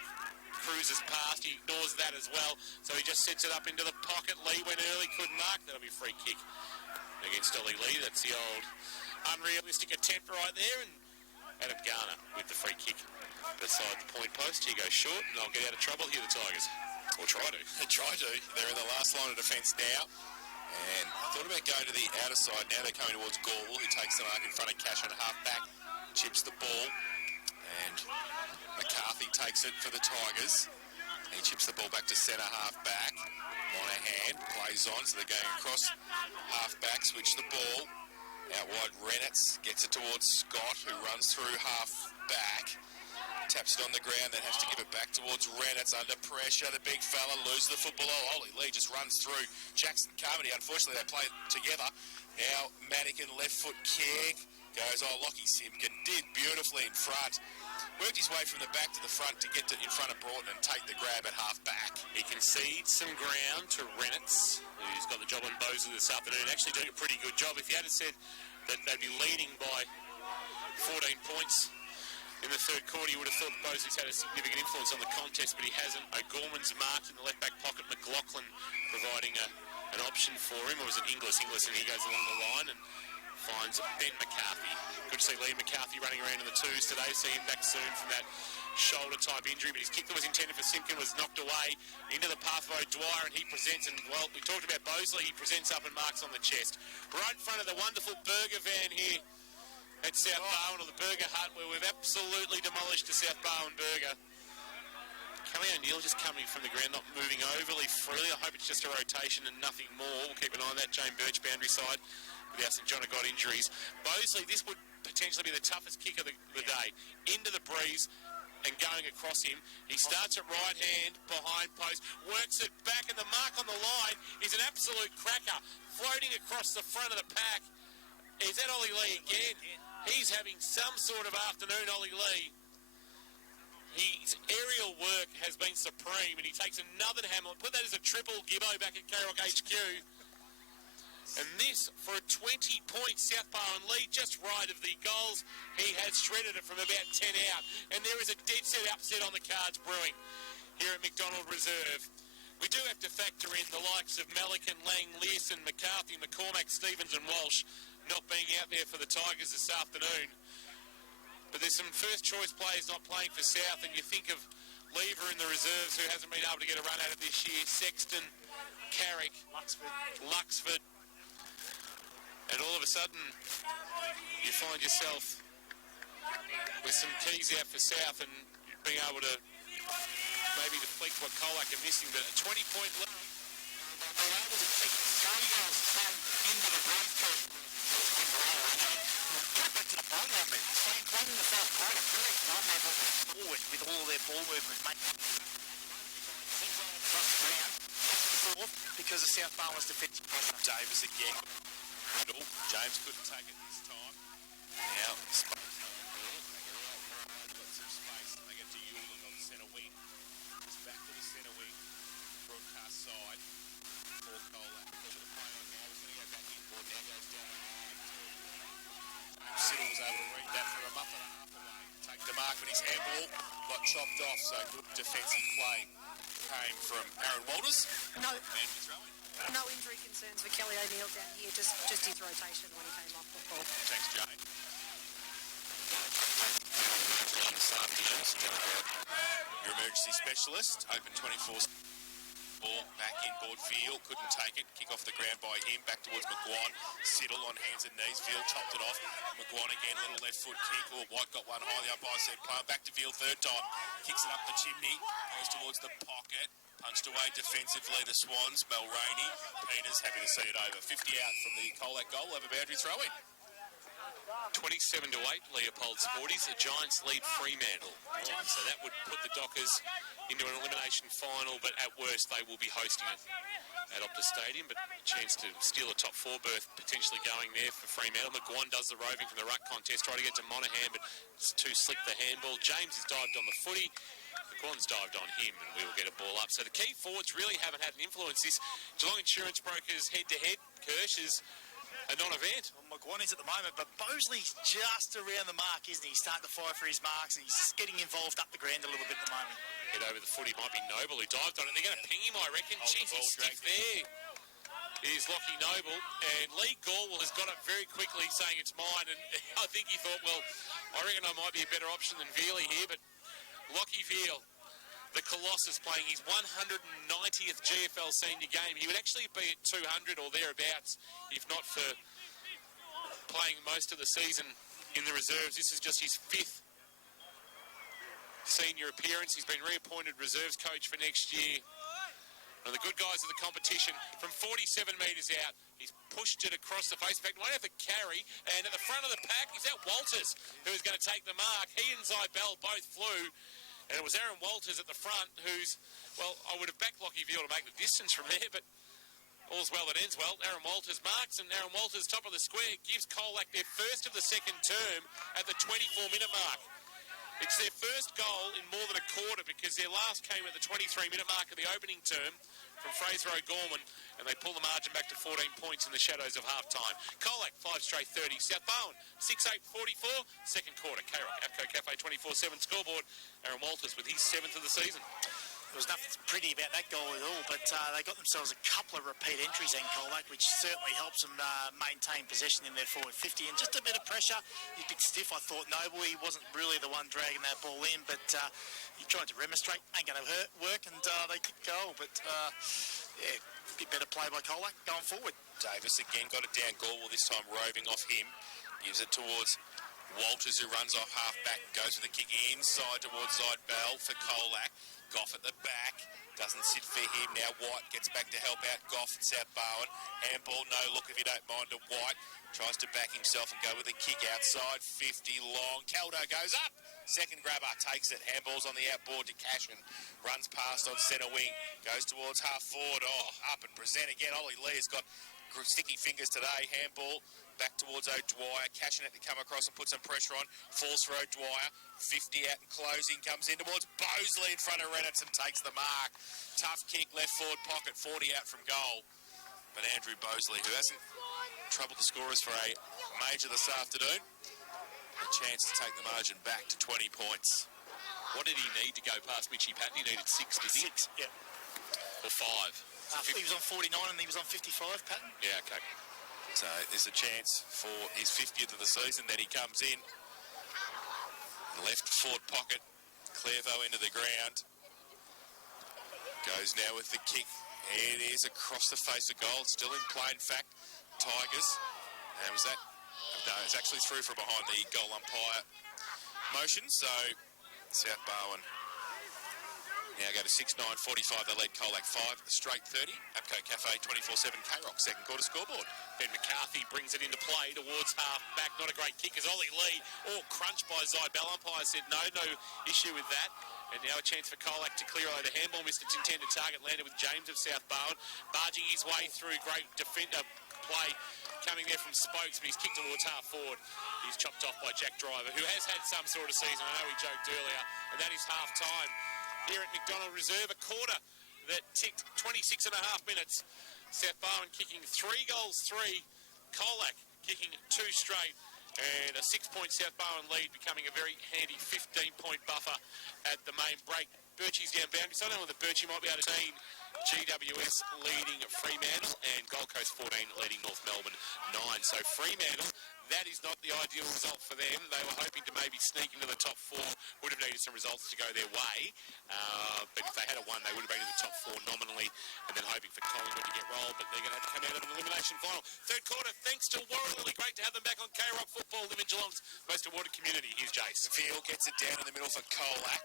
cruises past. He ignores that as well. So he just sets it up into the pocket. Lee went early, couldn't mark. That'll be a free kick against Ollie Lee. That's the old unrealistic attempt right there. And Adam Garner with the free kick beside the point post. He goes short, and I'll get out of trouble here, the Tigers. Or try to. They're in the last line of defence now. And I thought about going to the outer side. Now they're coming towards Gorwell, who takes the mark in front of Cash on half back. Chips the ball. And McCarthy takes it for the Tigers. He chips the ball back to centre half back. Monahan plays on, so they're going across half back. Switch the ball. Out wide, Reynolds gets it towards Scott, who runs through half back. Taps it on the ground, then has to give it back towards Reynolds under pressure. The big fella loses the football. Oh, Ollie Lee just runs through Jackson Carmody. Unfortunately, they play together. Now, Madigan left foot kick. Goes, Lockie Simpkin did beautifully in front. Worked his way from the back to the front to get in front of Broughton and take the grab at half back. He concedes some ground to Reynolds, who's got the job on Bosley this afternoon. Actually doing a pretty good job. If you had said that they'd be leading by 14 points in the third quarter, you would have thought Bosley's had a significant influence on the contest, but he hasn't. O'Gorman's marked in the left back pocket. McLaughlin providing an option for him, or was it Inglis? Inglis, and he goes along the line and finds Ben McCarthy. Good to see Lee McCarthy running around in the twos today. See him back soon from that shoulder-type injury, but his kick that was intended for Simpkin was knocked away into the path of O'Dwyer, and he presents, and, well, we talked about Bosley. He presents up and marks on the chest. Right in front of the wonderful burger van here at South Barwon, or the Burger Hut, where we've absolutely demolished the South Barwon Burger. Kelly O'Neill just coming from the ground, not moving overly freely. I hope it's just a rotation and nothing more. We'll keep an eye on that. Jane Birch, boundary side, with our St John got injuries. Bosley, this would potentially be the toughest kick of the day. Into the breeze and going across him. He starts at right hand, behind post, works it back, and the mark on the line is an absolute cracker, floating across the front of the pack. Is that Ollie Lee again? He's having some sort of afternoon, Ollie Lee. He supreme, and he takes another hammer. Put that as a triple, Gibbo, back at Colac HQ. And this for a 20-point South Barwon lead, just right of the goals. He has shredded it from about 10 out. And there is a dead set upset on the cards brewing here at McDonald Reserve. We do have to factor in the likes of Malikan, Lang, Learson, McCarthy, McCormack, Stevens and Walsh not being out there for the Tigers this afternoon. But there's some first-choice players not playing for South, and you think of Lever in the reserves, who hasn't been able to get a run out of this year, Sexton, Carrick, Luxford. And all of a sudden, you find yourself with some keys out for South and being able to maybe deflect what Colac are missing. But a 20-point lead. They're able to keep Colac into the break back to the ball movement. So playing in the first quarter, very well forward with all their ball movement, mate. Across the ground, because of South Barwon's defensive pressure. Davis again. James couldn't take it this time. Now, space. Got some space. They get to Yuling on the centre wing. It's back to the centre wing. Broadcast side for Colac. To the play on now. He's going to go back inboard. Now goes down. Siddle was able to read that for a muff and a half away. Take the mark, but his handball got chopped off. So good defensive play came from Aaron Walters. No. And we throw in. No injury concerns for Kelly O'Neill down here, just his rotation when he came off the ball. Thanks, Jane. Your emergency specialist, open 24. Ball back in board field, couldn't take it. Kick off the ground by him, back towards McGuan. Siddle on hands and knees. Field chopped it off. McGuan again, little left foot kick. Oh, White got one high. The umpire said play back to field third time. Kicks it up the chimney, goes towards the pocket. Punched away defensively, the Swans. Mulroney, Peters, happy to see it over. 50 out from the Colac goal, over boundary throw in. 27-8, Leopold Sporties. The Giants lead Fremantle. So that would put the Dockers into an elimination final, but at worst they will be hosting it at Optus Stadium. But a chance to steal a top 4 berth potentially going there for Fremantle. McGuan does the roving from the ruck contest, try to get to Monaghan, but it's too slick the handball. James has dived on the footy. McGuan's dived on him, and we will get a ball up. So the key forwards really haven't had an influence. This Geelong Insurance Brokers head-to-head, Kirsch, is a non-event. Well, McGuan is at the moment, but Bosley's just around the mark, isn't he? He's starting to fire for his marks, and he's just getting involved up the ground a little bit at the moment. Head over the footy might be Noble, who dived on it. They're going to ping him, I reckon. Jeez, he's stiff there. Is Lockie Noble, and Lee Gorwell has got up very quickly saying it's mine, and I think he thought, well, I reckon I might be a better option than Veely here, but Lockie Veal, the Colossus, playing his 190th GFL senior game. He would actually be at 200 or thereabouts if not for playing most of the season in the reserves. This is just his 5th senior appearance. He's been reappointed reserves coach for next year. One of the good guys of the competition from 47 metres out. He's pushed it across the face. In fact, won't have to carry. And at the front of the pack, is that Walters, who is going to take the mark. He and Zybell both flew. And it was Aaron Walters at the front who's, well, I would have backed Lockie Veal to make the distance from there, but all's well that ends well. Aaron Walters marks, and Aaron Walters, top of the square, gives Colac their first of the second term at the 24-minute mark. It's their first goal in more than a quarter because their last came at the 23-minute mark of the opening term from Fraser O'Gorman, and they pull the margin back to 14 points in the shadows of half-time. Colac, 5 straight 30. South Barwon, 6-8-44. Second quarter, K-Rock, APCO Cafe 24/7 scoreboard. Aaron Walters with his 7th of the season. There was nothing pretty about that goal at all, but they got themselves a couple of repeat entries in Colac, which certainly helps them maintain possession in their forward 50. And just a bit of pressure. He's a bit stiff, I thought. Noble, he wasn't really the one dragging that ball in, but he tried to remonstrate. Ain't going to work, and they kicked goal. But, yeah, a bit better play by Colac going forward. Davis again got it down. Gorwell this time roving off him. Gives it towards Walters, who runs off half-back. Goes for the kick inside towards Zybell for Colac. Goff at the back, doesn't sit for him. Now White gets back to help out Goff and South Barwon. Handball, no look if you don't mind to White. Tries to back himself and go with a kick outside, 50 long. Caldo goes up, second grabber, takes it. Handball's on the outboard to Cashin. Runs past on centre wing, goes towards half forward. Oh, up and present again. Ollie Lee has got sticky fingers today. Handball back towards O'Dwyer. Cashing it to come across and put some pressure on. Falls for O'Dwyer. 50 out and closing. Comes in towards Bosley in front of Reynolds and takes the mark. Tough kick, left forward pocket, 40 out from goal. But Andrew Bosley, who hasn't troubled the scorers for a major this afternoon, a chance to take the margin back to 20 points. What did he need to go past Mitchie Patton? He needed 6, did he? 6, yeah. Or 5? He was on 49 and he was on 55, Patton. Yeah, okay. So there's a chance for his 50th of the season. Then he comes in. Left forward pocket. Clairvaux into the ground. Goes now with the kick. It is across the face of goal. Still in play, in fact. Tigers. And was that? No, it's actually through from behind the goal umpire motion. So South Barwon now go to 6-9-45. They lead Colac 5 straight 30. Apco Cafe 24/7 K-Rock second quarter scoreboard. Ben McCarthy brings it into play towards half back. Not a great kick as Ollie Lee, all crunched by Zybel. Umpire said no issue with that. And now a chance for Colac to clear away the handball. Missed its intended target, landed with James of South Barwon. Barging his way through, great defender play coming there from Spokes, but he's kicked towards half forward. He's chopped off by Jack Driver, who has had some sort of season. I know we joked earlier, and that is half time. Here at McDonald Reserve, a quarter that ticked 26 and a half minutes. South Barwon kicking 3 goals, 3. Colac kicking 2 straight. And a 6-point South Barwon lead becoming a very handy 15-point buffer at the main break. Birchie's down boundary, so I don't know whether Birchie might be able to see GWS leading Fremantle and Gold Coast 14 leading North Melbourne 9. So Fremantle, that is not the ideal result for them. They were hoping to maybe sneak into the top 4. Would have needed some results to go their way. But if they had won, they would have been in the top 4 nominally, and then hoping for Collingwood to get rolled. But they're going to have to come out of an elimination final. Third quarter, thanks to Warralilly. Great to have them back on K-Rock Football. Live in Geelong's most awarded community. Here's Jace. Field gets it down in the middle for Colac.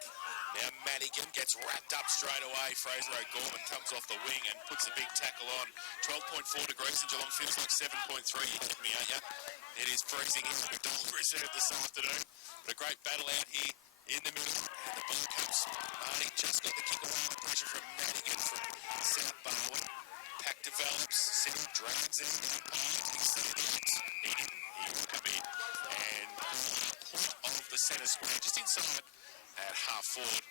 Now Madigan gets wrapped up straight away. Fraser O'Gorman comes off the wing and puts a big tackle on. 12.4 degrees in Geelong. Feels like 7.3. You hit me, ain't ya? It is freezing here at McDonald Reserve this afternoon. But a great battle out here in the middle. And the ball comes. Marty just got the kick away. The pressure from Madigan from South Barwon. Pack develops. Center drags in. He said he didn't. He will come in. And point of the centre square just inside at half forward.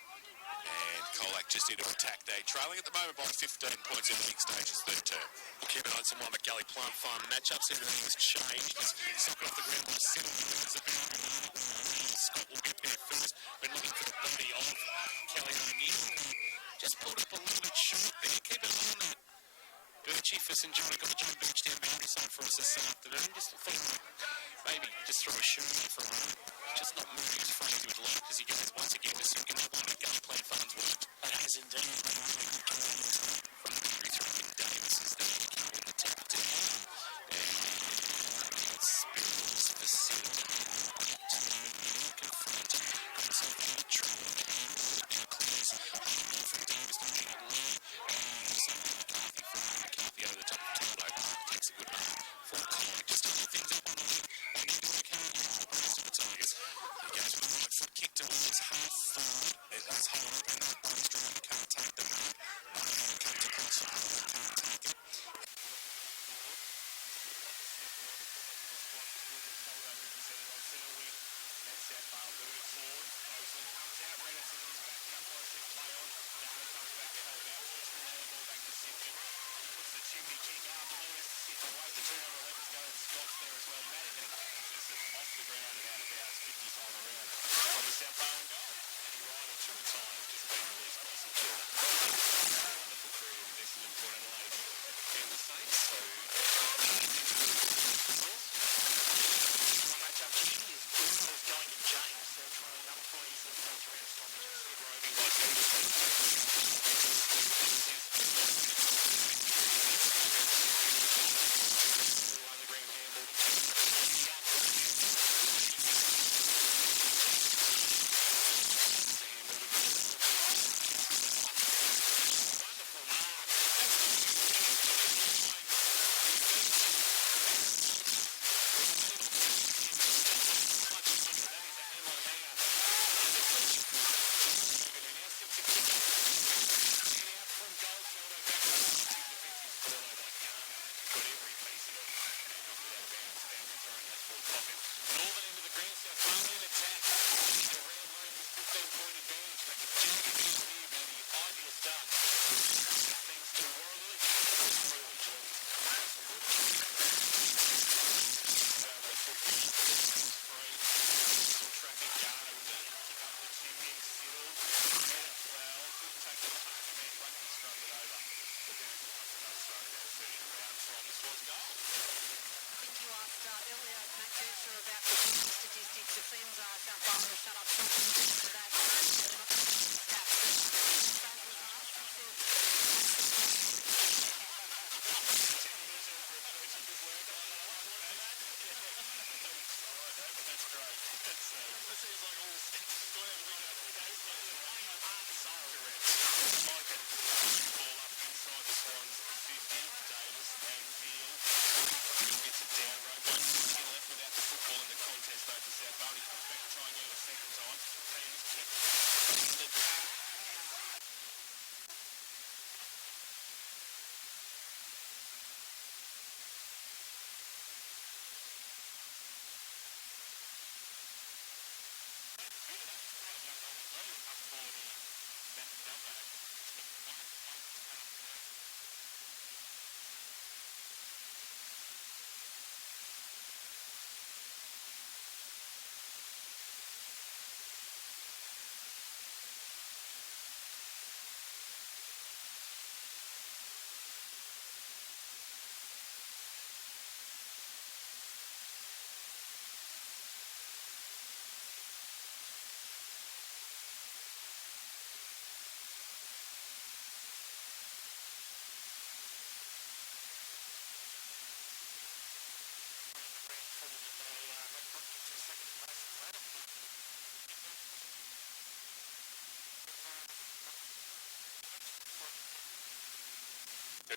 And Colac just into attack. They trailing at the moment by 15 points in the league stages, third term. We'll keep an eye on some Mackelly Plant Farm matchups. Everything has changed. He's socked off the ground by 7 yards. The boundary. Scott will get there first. Been looking for the body of Kelly O'Neill. Just pulled up a little bit short there. Keep an eye on that. Birchie for St John. Got John Birch down boundary side for us this afternoon. Just thought maybe just throw a shoe in for a moment. Just not moving as free as he would like as he goes once again to second. That one Mackelly Plant Farm's worked. That has indeed been a really good game. From the boundary through Davis is there. Keeping the tackle down. And Spills for Sid. Confronted. Himself in the train. Now clears. From Davis to make it lead. And something McCarthy from McCarthy over the top of Caldo. Takes a good run for Colac. Just to hold things up on the lid. And then look how he gets the brace to the Tigers. He goes with a right foot kick towards half forward. It does hold up in that body stream. Can't take the mark. Monahan comes across the ball. Can't take it.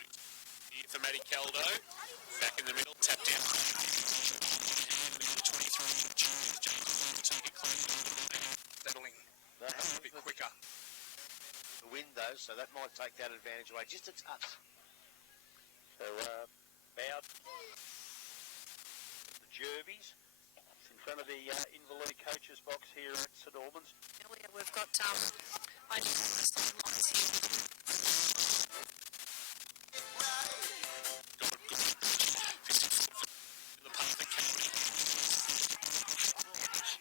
Here for Matty Caldo. Back in the middle, tapped down. 23, James will take it clean. Settling a bit quicker. The wind though, so that might take that advantage away just a touch. So Bowd, the Jervies, it's in front of the Invalid coaches box here at St Albans. We've got only almost lines here. The path that came in.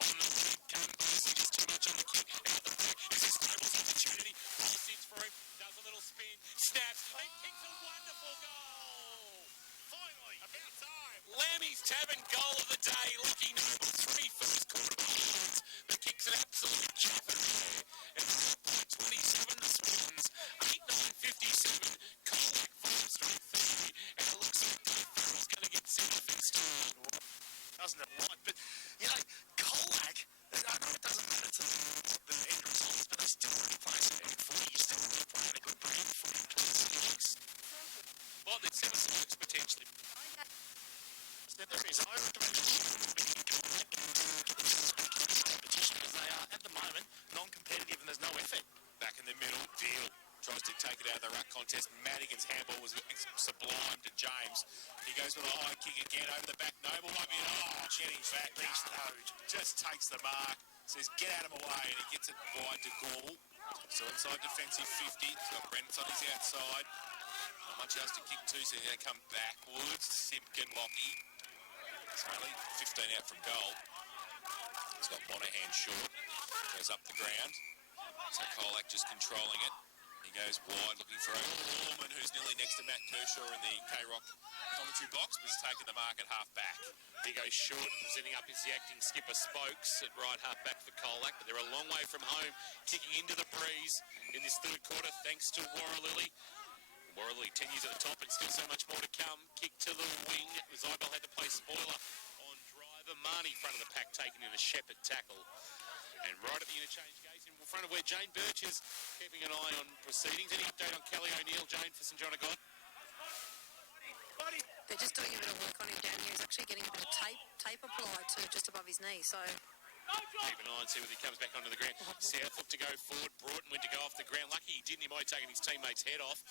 On the lead, came Bosley, just too much on the kick. Out the back, is this Noble's opportunity? Ball sits for him, does a little spin, snaps, and kicks a wonderful goal. Finally, about time. Lammy's Tavern goal of the day. Lucky Noble, 3 first quarter goals, but kicks an absolute japper there. And it's up by 27 the Swans, 8-9-57. Colac 5 straight 30, and it looks like Dave Farrell's going to get sent off instead. Doesn't it like, but you know, Colac, I know it doesn't matter to the end results, but they still really play some good footy. You still really playing a good brand of footy. Well, they'd send us looks potentially. So there is, I recommend Colac get themselves back into this competition because they are, at the moment, non-competitive and there's no effort. Back in the middle, Deal tries to take it out of the ruck contest. Madigan's handball was sublime to James. He goes with a high kick again over the back. Noble might be Jennings back. Beast load. Just takes the mark. Says get out of my way, and he gets it wide to Gorble. So inside defensive 50. He's got Brent on his outside. Not much else to kick to, so he's going to come backwards. Simpkin, Lockie. It's only 15 out from goal. He's got Monahan short. Goes up the ground. So Colac just controlling it. He goes wide, looking for O'Lorman, who's nearly next to Matt Kershaw in the K-Rock commentary box, but he's taken the mark at half-back. He goes short, presenting up his the acting skipper Spokes at right half-back for Colac, but they're a long way from home, kicking into the breeze in this third quarter, thanks to Warralilly. Warralilly 10 years at the top and still so much more to come. Kick to the wing. Zybel had to play spoiler on driver. Marnie, front of the pack, taking in a Shepherd tackle. And right at the interchange gates in front of where Jane Birch is keeping an eye on proceedings. Any update on Kelly O'Neill, Jane, for St John of God? They're just doing a bit of work on him down here. He's actually getting a bit of tape applied to just above his knee. So keep an eye and see whether he comes back onto the ground. Southwood to go forward. Broughton went to go off the ground. Lucky he didn't. He might have taken his teammate's head off.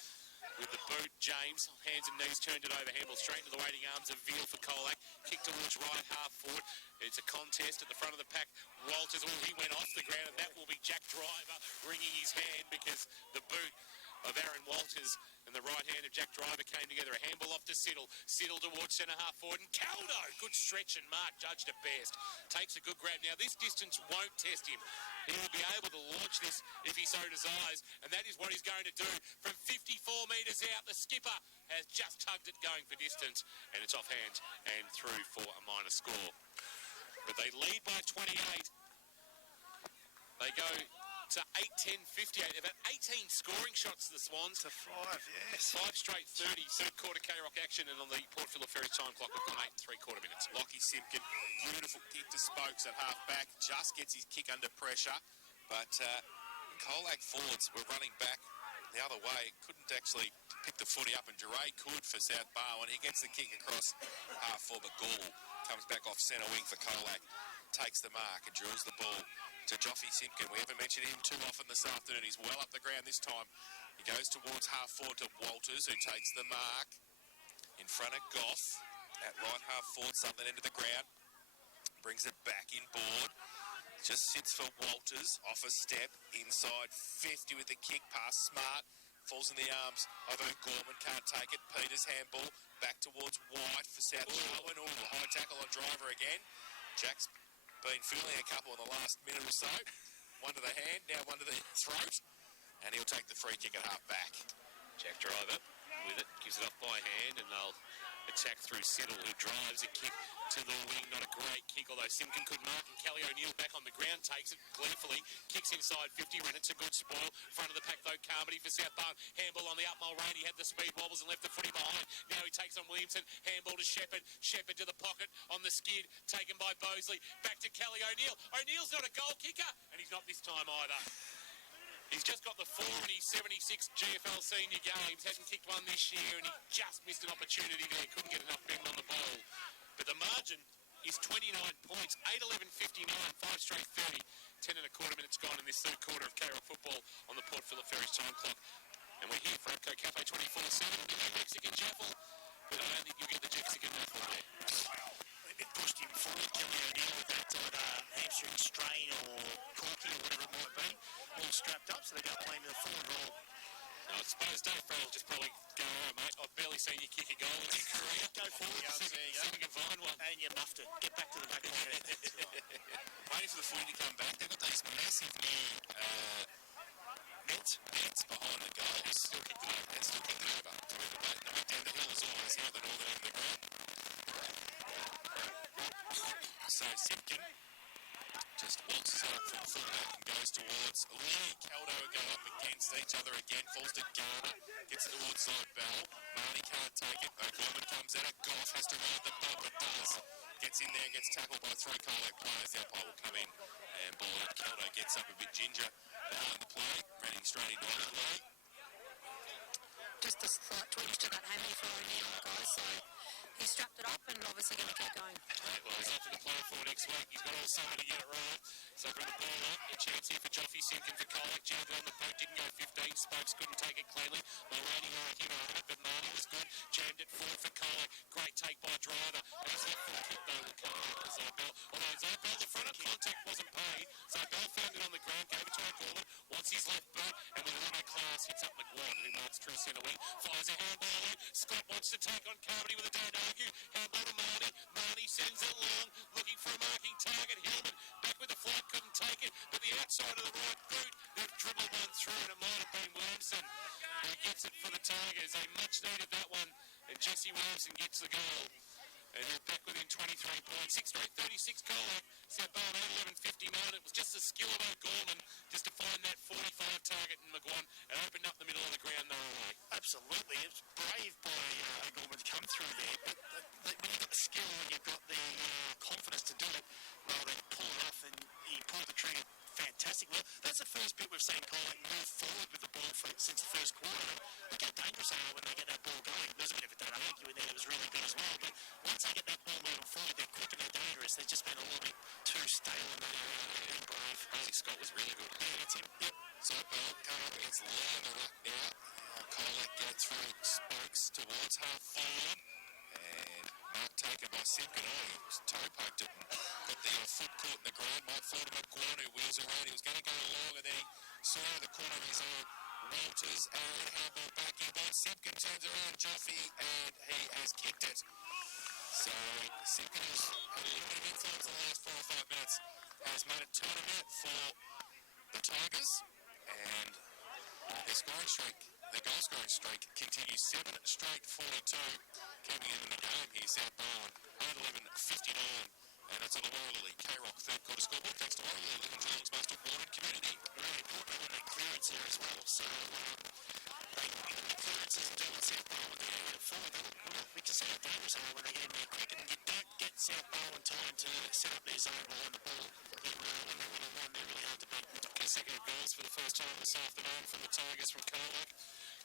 With the boot, James, hands and knees, turned it over, handball straight into the waiting arms of Veal for Colac. Kick towards right, half forward. It's a contest at the front of the pack. Walters, he went off the ground, and that will be Jack Driver wringing his hand because the boot of Aaron Walters and the right hand of Jack Driver came together. A handball off to Siddle. Siddle towards centre half forward. And Caldo, good stretch and mark, judged at best. Takes a good grab. Now, this distance won't test him. He will be able to launch this if he so desires. And that is what he's going to do. From 54 metres out, the skipper has just tugged it going for distance. And it's off hands and through for a minor score. But they lead by 28. They go to 8-10-58. They've had 18 scoring shots to the Swans. To 5, yes. 5 straight 30. Third quarter K-Rock action, and on the Port Phillip Ferries time clock, we've gone 8 3/4 minutes. Lockie Simpkin, beautiful kick to Spokes at half-back. Just gets his kick under pressure. But Colac forwards were running back the other way. Couldn't actually pick the footy up, and Duray could for South Barwon. He gets the kick across half-forward, but Gall comes back off centre wing for Colac. Takes the mark and drills the ball to Joffy Simpkin. We haven't mentioned him too often this afternoon. He's well up the ground this time. He goes towards half forward to Walters, who takes the mark in front of Goff at right half forward, southern end of the ground. Brings it back inboard. Just sits for Walters, off a step, inside 50 with the kick pass. Smart falls in the arms of O'Gorman, can't take it. Peters handball back towards White for South Darwin. High tackle on Driver again. Jack's been feeling a couple in the last minute or so. One to the hand, now one to the throat. And he'll take the free kick at half back. Jack Driver with it, gives it off by hand, and they'll attack through Siddle, who drives a kick to the wing. Not a great kick, although Simpkin could mark, and Kelly O'Neill back on the ground, takes it gleefully, kicks inside 50, Rennett's a good spoil. Front of the pack though, Carmody for South Barn. Handball on the up Mulroney, he had the speed wobbles and left the footy behind. Now he takes on Williamson, handball to Shepherd, Shepherd to the pocket on the skid, taken by Bosley, back to Kelly O'Neill. O'Neill's not a goal kicker, and he's not this time either. He's just got the 4 in his 76 GFL senior games. Hasn't kicked one this year, and he just missed an opportunity there. Couldn't get enough bend on the ball. But the margin is 29 points, 8-11-59, 5 straight 30. 10 and a quarter minutes gone in this third quarter of K-Rock football on the Port Phillip Ferries time clock. And we're here for Abco Cafe 24/7 with the Mexican Jaffle. But I don't think you'll get the Mexican Jaffle there. It pushed him forward, Kelly O'Neill, with that hamstring strain or corky or whatever it might be, all strapped up, so they got to play him in the forward role. Now, I suppose Dave Farrell just probably go, oh, mate, I've barely seen you kick a goal in your career. Go forward, see if you can find one. And you muffed it. Get back to the back pocket. Waiting for the footy to come back. They've got these massive new nets behind the goals. Still kicked it over. That's still kicked it over. No, down the hill as always here at the northern end of the ground. So Simpkin just waltzes out from fullback and goes towards Lee. Caldo go up against each other again. Falls to Garner. Gets towards side Bell. Marnie can't take it. O'Gorman comes at it. Goff has to ride the ball, but does. Gets in there, gets tackled by 3 Colac players. The umpire will come in and ball out. Caldo gets up a bit ginger behind the play. Running straight into the play. Just a slight twinge to that hammy for O'Neill, guys, so he strapped it up and obviously going to keep going. Well, he's up to the play for next week. He's got all summer to get it right. So bring the ball up. A chance here for Joffy Simpkin for Colac. Jammed on the boot. Didn't go 15. Spokes couldn't take it cleanly. Mulroney right here on it, but Marnie was good. Jammed it forward for Colac. Great take by Driver. And his left foot kick, though, will come out for Zabel. Although Zabel, the front of contact wasn't paid. Zabel found it on the ground, gave it to O'Gorman. Wants his left boot, and with a runner class, hits up McGuan, who marks true centre wing. Fires a handball in. Scott wants to take on Carmody with a don't argue. Handball to Marnie. Marnie sends it long, looking for a marking target. Hillman back with the flight, couldn't take it, but the outside of the right boot, they've dribbled one through, and it might have been Williamson who gets it for the Tigers. They much needed that one, and Jesse Williamson gets the goal. And they're back within 23 points. 6 straight 36 Colac. South Barwon 8-11-59. It was just the skill of O'Gorman just to find that 45 target in McGuan and opened up the middle of the ground no way. Absolutely. It's brave by O'Gorman to come through there, but when you've got the skill and you've got the confidence to do it, well, they pull it off and he pulled the trigger fantastic. Well, that's the first bit we've seen Colac move forward with the ball since the first quarter. Look how dangerous they are when they get that ball going. There's a bit of a don't argue in there that was really good as well, but once they get that ball moving forward, they're quick and they're dangerous. They've just been a little bit too stale in that area. They're brave. Isaac Scott was really good. Yeah, that's him. Yep. So Bell coming up against Lee on the ruck now. Colac get through Spokes towards half forward. And mark taken by Simpkin. Oh, he toe poked it and got the foot caught in the ground. Might fall to McGuan, who wheels around. He was going to go along and then he saw in the corner of his own Walters and handball back in by Simpkin. Turns around Joffy and he has kicked it. So Simpkin has had a little bit of influence in the last 4 or 5 minutes. Has made it 2-minute for the Tigers. And their scoring streak, their goal scoring streak continues. 7 straight 42. Keeping it in the game here, South Barwon 8-11-59. And that's on the Warralilly K-Rock third quarter scoreboard. Thanks to Warralilly, living Geelong's most awarded community. Really important with that clearance here as well. So they get the clearances and do what South Barwon do forward. We just see how dangerous they are when they get in there quick, and you don't get South Barwon time to set up their zone behind the ball. When they're one, they're really hard to beat. Consecutive goals for the first time this afternoon from the Tigers from Colac.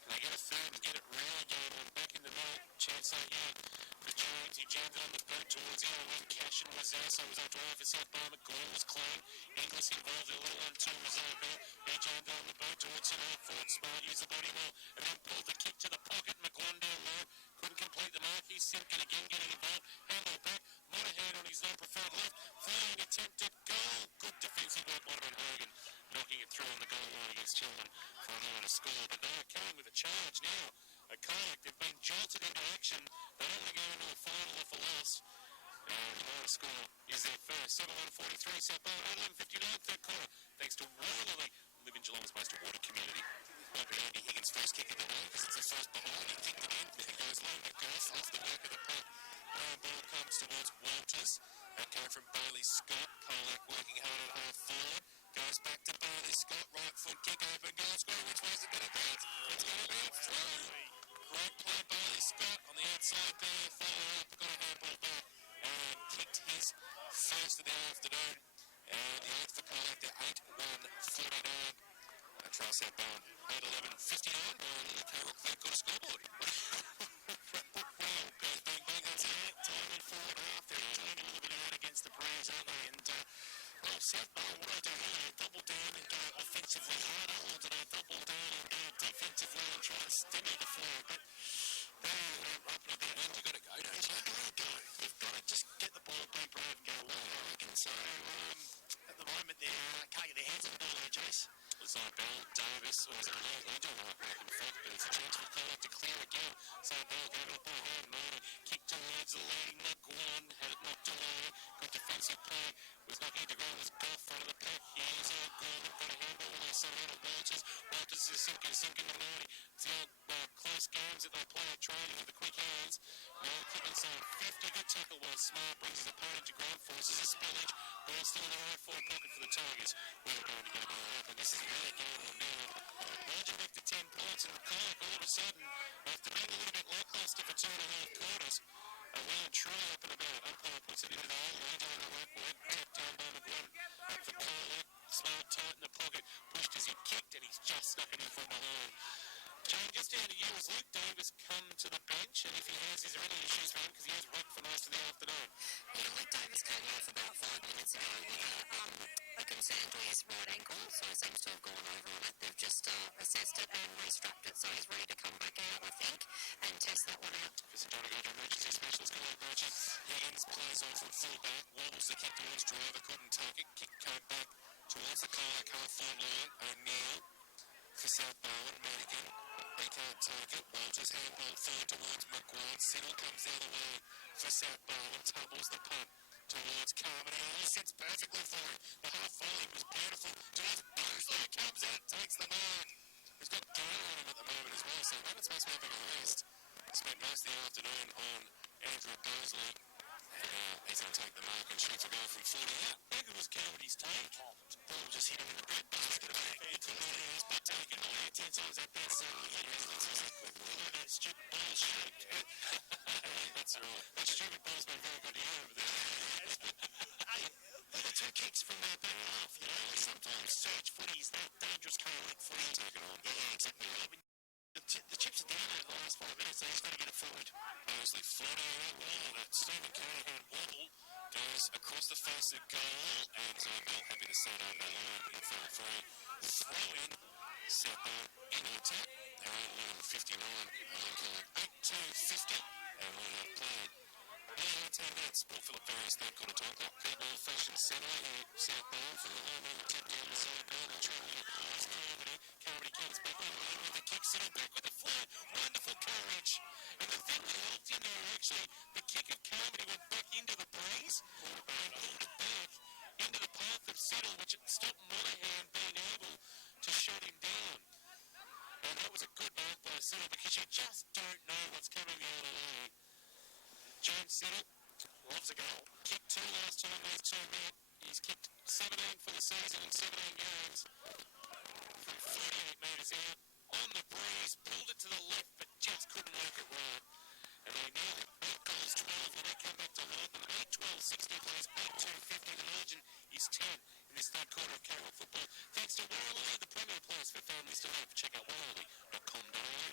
And they get a third and get it really going on back in the net. Chance they had for James. He jammed on the boot towards the other wing. Cashin was there, so it was up drive for South Barwon. McGuire was clean. Inglis involved in a little 1-2 reserve there. He jammed on the boot towards centre forward. Smart used the body well and then pulled the kick to the pocket. McGuire down low. Couldn't complete the mark. He's Simpkin again getting involved. Handball back. Monahan on his non-preferred left. Flying attempted goal. Good defensive work might have been Hogan. Knocking it through on the goal line against Tillman for a line to score. But they are coming with a charge now. At Colac, they've been jolted into action. They don't want to go into a final if a loss. And the line to score is their first. 7-1-43, South Barwon, 8-11-59, third quarter. Thanks to Warralilly, living Geelong's most awarded community. Might be Andy Higgins' first kick of the day because it's the first behind. He kicked it in. It goes long to Goss off the back of the puck. Ball comes towards Walters. That came from Bailey Scott. Colac working hard at half forward. Goes back to Bailey Scott. Right foot kick open. Goal score. Which way is it going to bounce? It's going to bounce through. Great play, Bailey Scott on the outside there. Follow up. Got a handball back and kicked his first of the afternoon. And the 8th for Colac. They're 8-1-49. I trust South Barwon. 8-11-59. Carroll third quarter scoreboard. Bang, bang, that's it. Time in forward half. They're turning a little bit out against the breeze, aren't they? And, South Barwon, what do they do here? Double down and go offensively harder, or do they double down and go defensively and try and stimulate the flow? But they're up and about. And you've got to go, don't you? You've got to just get the ball, be brave and get away, I reckon. So, at the moment, they can't get their hands on the ball there, Jace. It's like Bell, Davis, or is it Lee? They're doing all right in fact, but it's a chance for Colac to clear again. So Bell gave it a ball hard, Marty. Kick towards the leading McGuan, had it knocked away. Good defensive play. Was knocking to ground, was golf front of the pack. Here's Gorman, got a handball on the side of Walters. Walters is sinking to Marty. It's the old close games that they play at training with the quick hands. Now kicking saying 50, good tackle while Smart brings his opponent to ground, forces a spillage. Ball still in the right forward pocket for the Tigers. We're going to get a ball up, and this is really going on now. Margin back to 10 points, and Colac all of a sudden, after being a little bit lacklustre for 2.5 quarters, are well and truly up and about. Umpire puts it into the hole, Range on the right wing, tapped down by McGuan. Up for Colac, Smart tight in the pocket, pushed as he kicked, and he's just snuck it in from behind. Jane, just down to you, has Luke Davis come to the bench? And if he has, is there any issues for him? Because he has worked for most of the afternoon. Yeah, Luke Davis came off about 5 minutes ago with a concern to his right ankle, so he seems to have gone over on it. They've just assessed it and restrapped it, so he's ready to come back out, I think, and test that one out. Because they're trying to go to emergency specialist, Colac Merchant. Higgins plays on from full-back, wobbles the kick towards Driver, couldn't take it. Kick came back towards the Colac half-forward line. O'Neill for South Barwon, Mannequin. They can't take it. Walters handball third towards McGuan. Siddle comes the other way for South Barwon. Tumbles the punt towards Carmen. And he sits perfectly for it. The half volley was beautiful. Towards Bosley. Comes out, takes the mark. He's got Gale on him at the moment as well. So Rabbits must be having a rest. Spent most of the afternoon on Andrew Bosley. And now he's going to take the mark and shoots a goal from 40 out. Maybe it was Comedy's take. Ball just hit him in the bread basket. He couldn't let his butt take it away 10 times that bad. So that's exactly that stupid ball shoot. That's right. That stupid ball's been very good to you over there. Hey, the two kicks from that back half, you know, sometimes search footy is that dangerous kind of like footy. Take it on. Yeah, exactly right. The chips are down over the last 5 minutes, so he's got to get it forward. Mosley floating out well, and Stephen Canahan wobble goes across the face of goal, and so Mel happy to set over the line in front free. Throw in, South Barwon into attack. They're 8-11-59, Colac 8-2-50, and we have played 18 minutes. Paul Philip Various third quarter time clock. Good ball fashion centre here, South Barwon from the home end, tip down the side ball, and travel here. It's Carmody comes back in with the kick, sitting back with the fly. Wonderful courage. And the thing that helped in there, actually, the kick of Carmody went back into the breeze and pulled it back into the path of Siddle, which stopped Monahan being able to shut him down. And that was a good mark by Siddle because you just don't know what's coming the other way. James Siddle loves a goal. Kicked 2 last time, he's 2 net. He's kicked 17 for the season in 17 games. From 48 metres out, on the breeze, pulled it to the left, but just couldn't work it right. And they nearly 8 goals 12 when they come back to hold them. 8-12-60 plays, 8-2-50. The margin is 10 in this third quarter of Carroll football. Thanks to Warley, the premier place for families to live. Check out warley.com.au.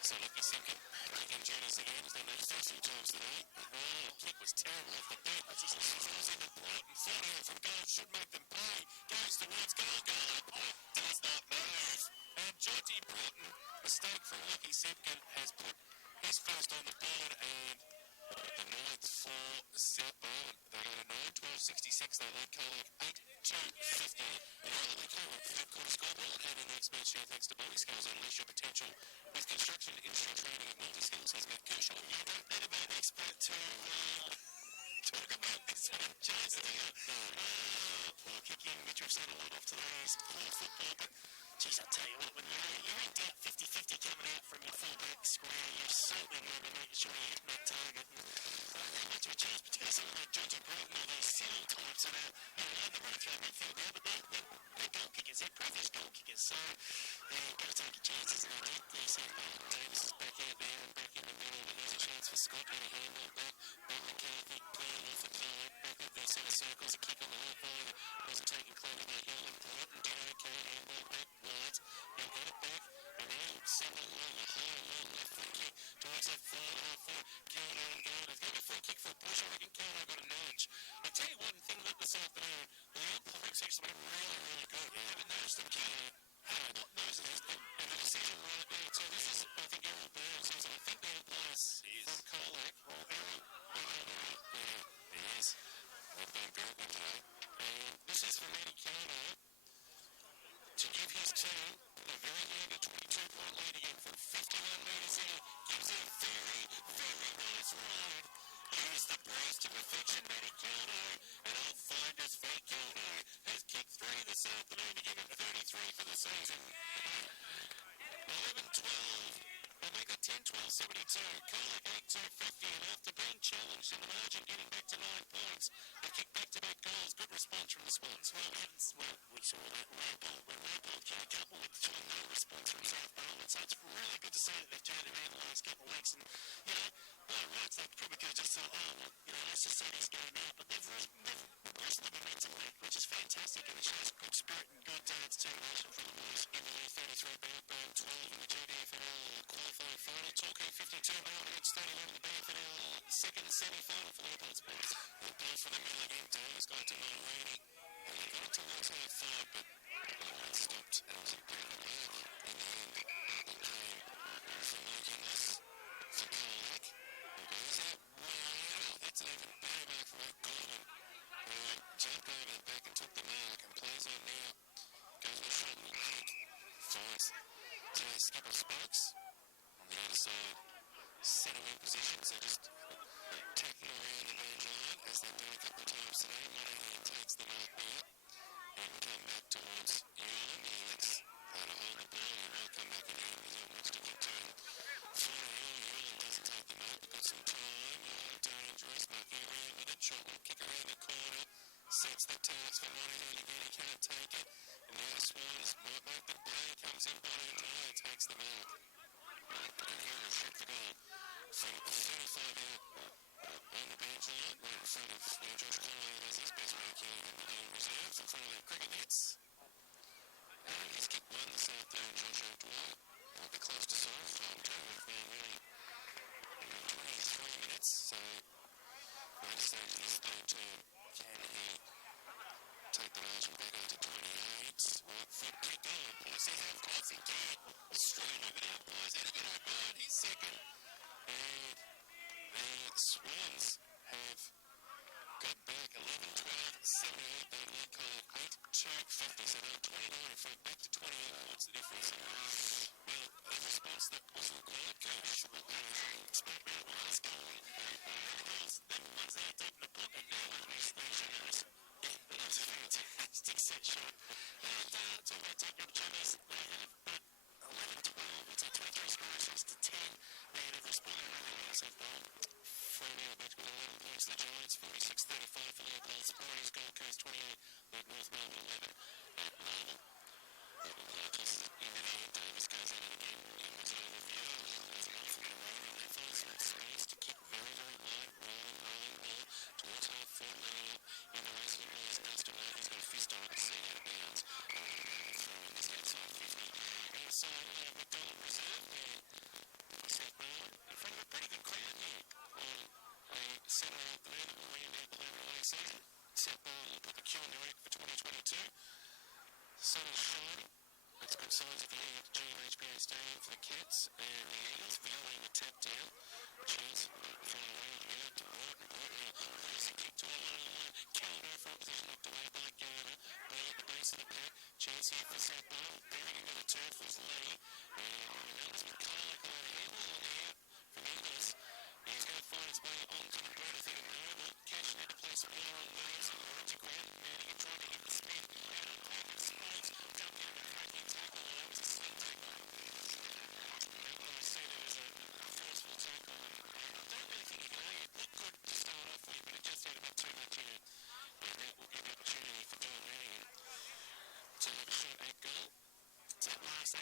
So Lucky Simpkin, taking journeys again, as they made it 2 times today. Oh, kick was terrible off the bat. Falls into Broughton, 40 out from goal, should make them pay. Goes towards goal, oh, does not move. And Jonty Broughton, mistake from Lucky Simpkin, has put his first on the board, and the ninth for South Barwon. They go to 9-12-66, they lead Colac 8-2-50. Warley Colac, third quarter scoreboard, and in the next match here, thanks to Body Skills, unleash your potential with construction industry training at multi-skills. Here's Matt Kershaw. You don't need to be an expert to talk about this one, Jason. Poor kicking, which we've seen a lot of today, is poor football, but geez, I tell you what, when you're in doubt 50-50 coming out from your full-back square, you're certainly going to be making sure you're hitting that target. And not much of a chance, particularly someone like Jonty Broughton or these Siddle types that are, they're running through midfield now, but they're goal kickers, they're previous goal kickers, so you've got to take your chances, and they do. So Davis is back out there and back in the middle, but here's a chance for Scott and a handball back. Back McCarthy playing off the Colac, back up their centre circles, a kick on the half line, wasn't taken cleanly by Hill, and Broughton did okay, handball back wide. towards that forward. Kelno and Gardner. Give a free kick for a push. I reckon Kelno got a nudge. I tell you one thing about this afternoon, the umpires actually been really, really good. You haven't noticed them, Kelno. Have not noticed it. And the decision right now, so this is, I think, Errol Burns. I think the umpires from Colac, or Errol. Yeah, he is. They've been very good today. And this is from Eddie Kelno to give his team a very handy 22-point lead again from 51 metres in. Gives it a very, very nice ride. Use the brace to perfection, Matty Kelno. And I'll find us for Kelno. Has kicked 3 this afternoon to give him 33 for the season. 11-12. We'll make it 10-12-72. Colac 8-2-50. And after being challenged in the margin, getting back to 9 points, they kicked back-to-back goals. Good response from the Swans. Well, we saw that when Rampol kicked a couple with no response from South Barwon. So it's really good to see that they've turned around the last couple of weeks. And, you know, by rights, they probably could have just thought, oh, well, you know, let's just see this game out. But they've lost the momentum back, which is fantastic. And it shows good spirit and good determination from the boys in the U33 Barwon 12 in the GDFL qualifying final. Torquay 52 Barwon against 31 in the BFNL second semi-final for the Leopards boys. They'll play for the middle again, too. It's going to Mulroney. And they got it towards half 5, but it stopped. And it was a great work in the end. It came from making this for Colac. Goes out wide. That's an even better mark for that Gordon. Jumped over the back and took the mark and plays on now. Goes with a shot and kick. Finds Skipper Sparks on the other side. Setting in position, so just tacking around the danger line as they've done a couple of times today. Monahan takes the mark now and come back towards Ewan. He lets that hold the ball and he'll come back again because he wants to get to him. Ewan doesn't take the mark, but got some time. Dangerous, mucking around with it. Shot will kick around the corner. Sets the tags for Monahan again. He can't take it. And now the Swans might make the play. Comes in by and takes the mark. And here will shoot the goal from 35 out on the bench line, right in front of where Josh Conway has his best ranking in the game reserves, in front of the cricket nets. And he's kicked 1 this afternoon, Josh O'Dwyer. Might be close to Saul's time too. We've been really 23 minutes, so at this stage of this third term, can he take the margin back up to 28? Right foot kick on, boys. Of course he can. Straight over the umpires. And again, O'Brien, he's second. And the Swans have got back 11-12-78. They led Colac 8-2-50. So they're 29 in front, back to 28. What's the difference? Well, a response that wasn't quite good. Expect that was going. Them ones there deep in the pocket now with New Station. That was a fantastic set shot. And talking about taking opportunities, they have 11-12. It's a 23 scorers to 10. They had responded really well so far. From now back to 11 points to the Giants, 46-35 for Leopards. Warriors, Gold Coast 28, like North Melbourne 11 at Marvel. Tosses it into the end. Davis goes in again in reserve of View. There's an awful bit of rain and they find some space to kick very, very wide, rolling ball towards half foot, letting up in the race. It really is Dustin Knight. He's got a fist on it to see out of bounds. Through in this outside 50. Inside McDonald reserve there. South Barwon in front of a pretty good crowd here on a Saturday afternoon that will round out the Labor Day season. South Barwon will put the queue on the rack for 2022. Sun is shining. That's good signs of the GMHBA Stadium for the Cats and the Eagles. Viewing the tap down. Chance from around out to Brighton. There's a kick to a one-on-one. Calendar for opposition knocked away by Gardner. Ball at the base of the pack. Chance here for South Barwon. Bearing into the turf was Lee. And numbers with Colac on the handle on the out from Inglis. He's going to find his way onto the board. I think of Noble. Cashing out to play some more on ways. To ground. Manning and trying to get the speed. Out on play with Sports. Jump down to cracking tackle. It was a sling tackle. I see there was a forceful tackle. I don't really think he can argue. It looked good to start off with, but it just had a bit too much in it. And that will give the opportunity for John Manning to have a shot at goal. So that last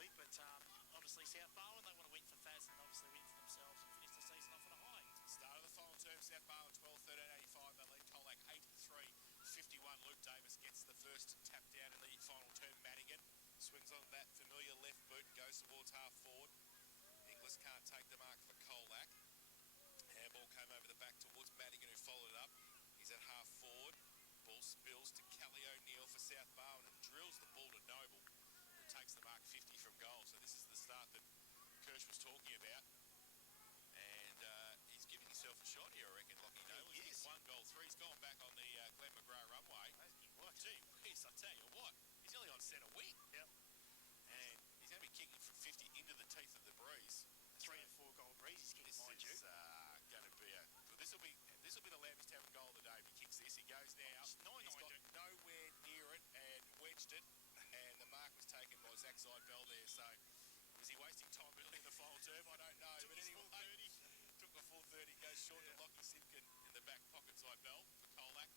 week, but obviously South Barwon, they want to win for Faz and obviously win for themselves and finish the season off on a high. Start of the final term, South Barwon 12-13-85. They lead Colac 8-3-51. Luke Davis gets the first tap down in the final term. Madigan swings on that familiar left boot, goes towards half forward. Inglis can't take the mark for Colac. Handball came over the back towards Madigan, who followed it up. He's at half forward. Ball spills to Kelly O'Neill for South Barwon and drills the ball to Noble, who takes the mark 50 from goal. So this is the start that Kirsch was talking about. And he's giving himself a shot here, I reckon, Lockie Noble. He's kicked 1 goal 3. He's gone back on the Glenn McGrath runway. Gee whiz, I tell you what, he's nearly on centre wing. Yep. And he's going to be kicking from 50 into the teeth of the breeze. 3 and 4 goal breeze he's kicking, mind you. This is going to be this will be the Lambie Tavern goal of the day if he kicks this. He goes now. He's got nowhere near it and wedged it, and the mark was taken by Zach Seidbell there. So was he wasting time early in the final term? I don't know. But anyway, took a full 30. Goes short to Lockie Simpkin in the back pocket. Seidbell for Colac.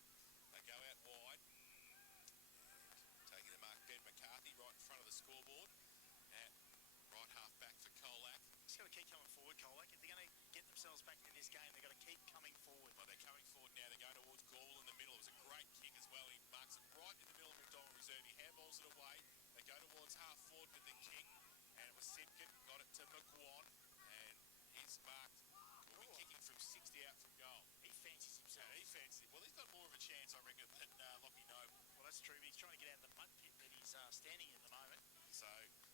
They go out wide. And taking the mark, Ben McCarthy right in front of the scoreboard. At right half back for Colac. Just got to keep coming forward, Colac. If they're going to get themselves back in this game, they've got to keep coming forward. Well, they're coming forward now. They're going towards Gall in the middle. It was a great kick as well. He marks it right in the middle of McDonald Reserve. He handballs it away. They go towards half forward with the kick. And it was Simpkin. Got it to McGuan. And he's marked. Will be kicking from 60 out from goal. He fancies himself. Yeah, he fancies. Well, he's got more of a chance, I reckon, than Lockie Noble. Well, that's true. He's trying to get out of the mud pit that he's standing in at the moment. So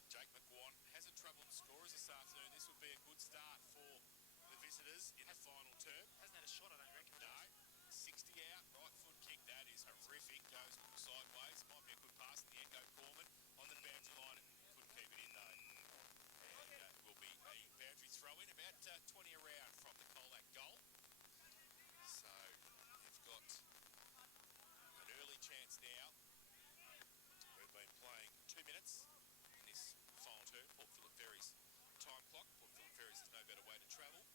Jake McGuan hasn't troubled the scorers this afternoon. This would be a good start for the visitors in the final term. Hasn't had a shot, I don't reckon. No. 60 out, right foot kick. That is horrific. Goes sideways. Might be a good pass in the Echo Corman on the boundary line. Couldn't keep it in though. And it will be a boundary throw in about 20 around from the Colac goal. So they've got an early chance now. We've been playing 2 minutes in this final term. Port Phillip Ferry's time clock. Port Phillip Ferries is no better way to travel.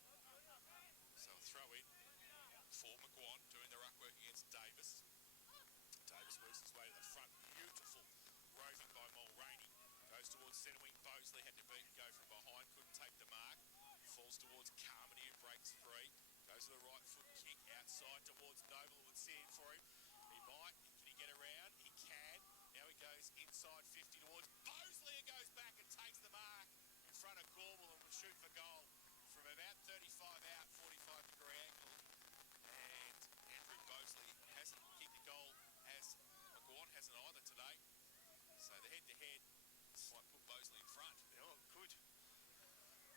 So a throw in for McGuan doing the ruck work against Davis. Davis works his way to the front. Beautiful roving by Mulroney. Goes towards centre wing. Bosley had to go from behind. Couldn't take the mark. Falls towards Carmody, who breaks free. Goes to the right foot kick outside towards Noble, who would see it for him. He might. Can he get around? He can. Now he goes inside 50 towards Bosley, and goes back and takes the mark in front of Gorwell and will shoot for goal from about 35 out, 45-degree angle. And Andrew Bosley hasn't kicked a goal as McGuan hasn't either today. So the head-to-head might put Bosley in front. Oh, good.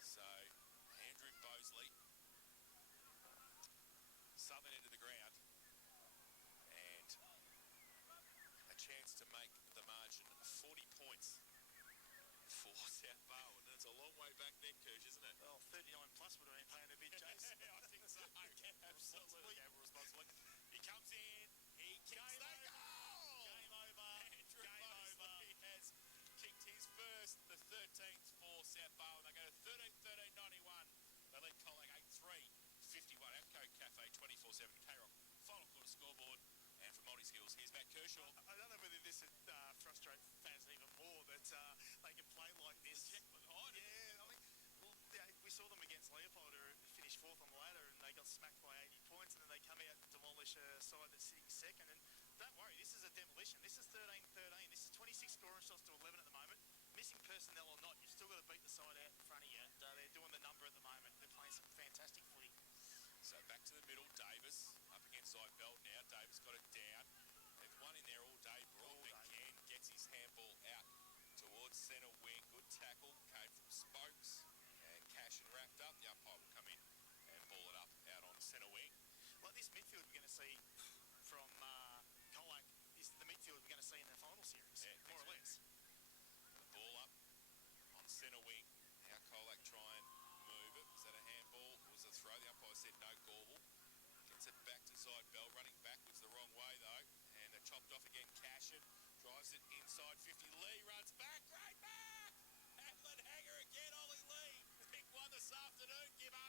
So Andrew Bosley, southern end of the ground, and a chance to make the margin 40 points for South Barwon. And it's a long way back then, Kirsch, isn't it? Well, 39 plus would have been playing a bit, Jace. I think so. Absolutely. Gamble responsibly. He comes in. He kicks the goal. Game over. Andrew Bosley has kicked his first, the 13th for South Barwon. They go to 13-13-91. They lead Colac 8-3-51. Outco Cafe 24/7 K-Rock. Final quarter scoreboard. And for Multi Skills, here's Matt Kershaw. I don't know whether this would frustrate fans even more that they can play like this. Check behind it. Yeah, I mean, well, we saw them against Leopold, who finished 4th on the ladder, and they got smacked by 80 points, and then they come out and demolish a side that's sitting second. And don't worry, this is a demolition. This is 13-13. This is 26 scoring shots to 11 at the moment. Missing personnel or not, you've still got to beat the side out in front of you, and they're doing the number at the moment. They're playing some fantastic footy. So back to the middle, Davis up against Seidbell now. Davis got it down. They've won in there all day. Broadman again gets his handball out towards centre wing. Good tackle, came from Spokes, and Cashin wrapped up. The umpire will come in and ball it up out on centre wing. Like this midfield we're going to see from Colac is the midfield we're going to see in the final series, more or less. The ball up on centre wing. Now Colac try and move it. Was that a handball? It was a throw. The umpire said no, Gorwell. Gets it back to Seidbell, running backwards the wrong way though. And they're chopped off again. Cashin drives it inside 50. Lee runs back. Great back! Hamlin Hanger again. Ollie Lee. Big one this afternoon, Gibbo.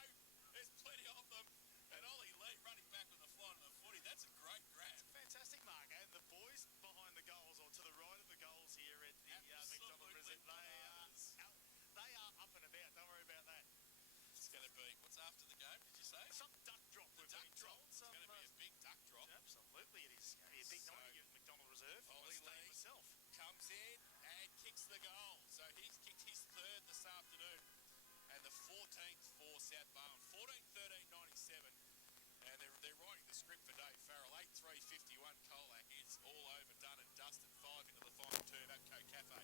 There's plenty of them. And Ollie Lee running back with the flight of the footy. That's a great grab. It's a fantastic mark. And the boys behind the goals, or to the right of the goals here at the McDonald Reserve, they are South Barwon. 14-13-97. And they're writing the script for Dave Farrell. 8-3-51 Colac. It's all over, done and dusted. 5 into the final term at Cafe.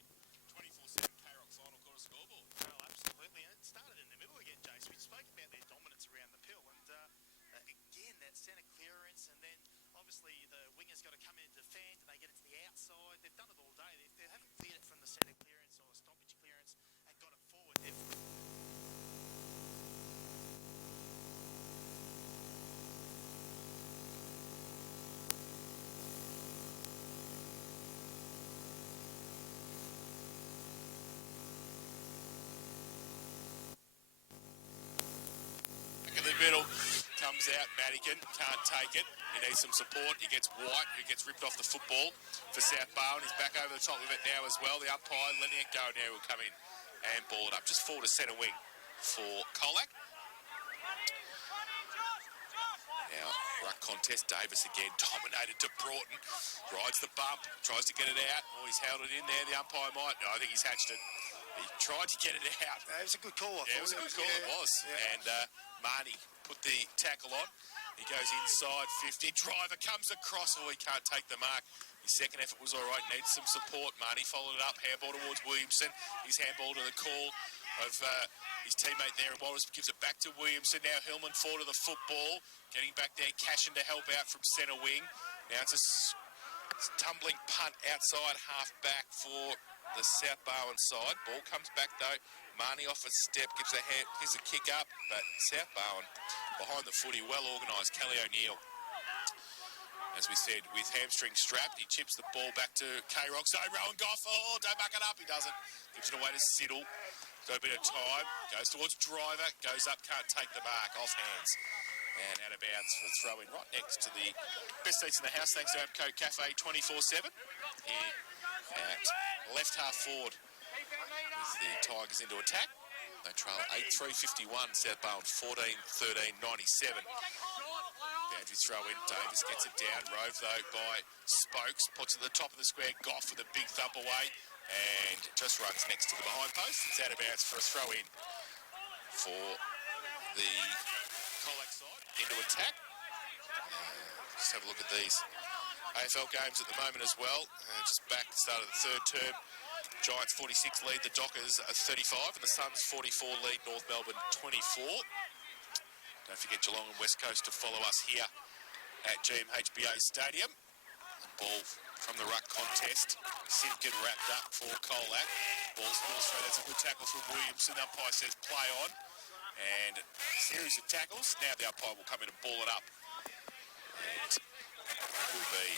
24-7 K-Rock final quarter scoreboard. Well, absolutely. And it started in the middle again, Jace. We spoke about their dominance around the pill. And again, that centre clearance. And then obviously the wingers got to come in and defend. And they get it to the outside. They've done it all day. If they haven't cleared it from the centre clearance or stoppage clearance and got it forward, they've... Middle comes out, Madigan can't take it. He needs some support. He gets White, who gets ripped off the football for South Barwon. He's back over the top of it now as well. The umpire letting it go now will come in and ball it up. Just forward to centre wing for Colac. Now, ruck contest. Davis again dominated to Broughton. Rides the bump, tries to get it out. Oh, he's held it in there. The umpire might. No, I think he's hatched it. He tried to get it out. It was a good call, I thought. Yeah, it was a good call, it was. Yeah. And Marnie put the tackle on. He goes inside 50. Driver comes across. Oh, he can't take the mark. His second effort was all right. Needs some support. Marnie followed it up. Handball towards Williamson. His handball to the call of his teammate there. And Walters gives it back to Williamson. Now Hillman forward to the football. Getting back there. Cashin to help out from centre wing. Now it's a tumbling punt outside half back for the South Barwon side. Ball comes back though. Marnie off a step, gives a kick up, but South Barwon behind the footy, well organised. Kelly O'Neill, as we said, with hamstring strapped, he chips the ball back to K-Rock. So Rowan Goff, oh, don't back it up, he doesn't. Gives it away to Siddle. Got a bit of time, goes towards Driver, goes up, can't take the mark, off hands. And out of bounds for throw-in right next to the best seats in the house, thanks to Abco Cafe 24/7. Here at left half forward as the Tigers into attack. They trail 8-3-51, South Barwon 14-13-97. Boundary throw in, Davis gets it down. Rove though by Spokes, puts it at the top of the square. Goff with a big thump away and just runs next to the behind post. It's out of bounds for a throw in for the Colac side into attack. Just have a look at these AFL games at the moment as well. Just back, start of the third term. Giants 46 lead the Dockers 35 and the Suns 44 lead North Melbourne 24. Don't forget Geelong and West Coast to follow us here at GMHBA Stadium. The ball from the ruck contest. Simpkin wrapped up for Colac. Ball spills through. That's a good tackle from Williamson. The umpire says play on. And a series of tackles. Now the umpire will come in and ball it up. And will be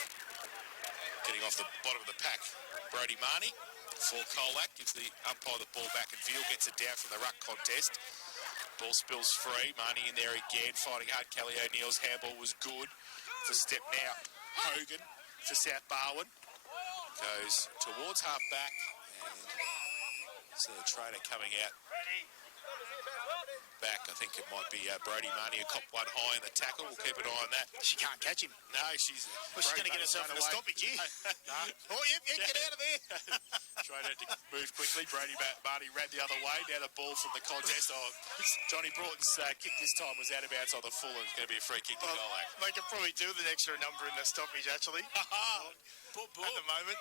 getting off the bottom of the pack. Brody Marnie for Colac. Gives the umpire the ball back and Veal gets it down from the ruck contest. Ball spills free. Marnie in there again, fighting hard. Kelly O'Neill's handball was good. For step now, Hogan for South Barwon. Goes towards half back. And so the trainer coming out. Back, I think it might be Brody Marnie, who copped one high in the tackle. We'll keep an eye on that. She can't catch him. No, she's going to get herself in a stoppage here. Oh, yep, get out of there. Trying to move quickly. Brody Marnie ran the other way. Now the ball from the contest. Oh, Johnny Broughton's kick this time was out of bounds on the full, and it's going to be a free kick to Colac. They could probably do with an extra number in the stoppage, actually. At the moment.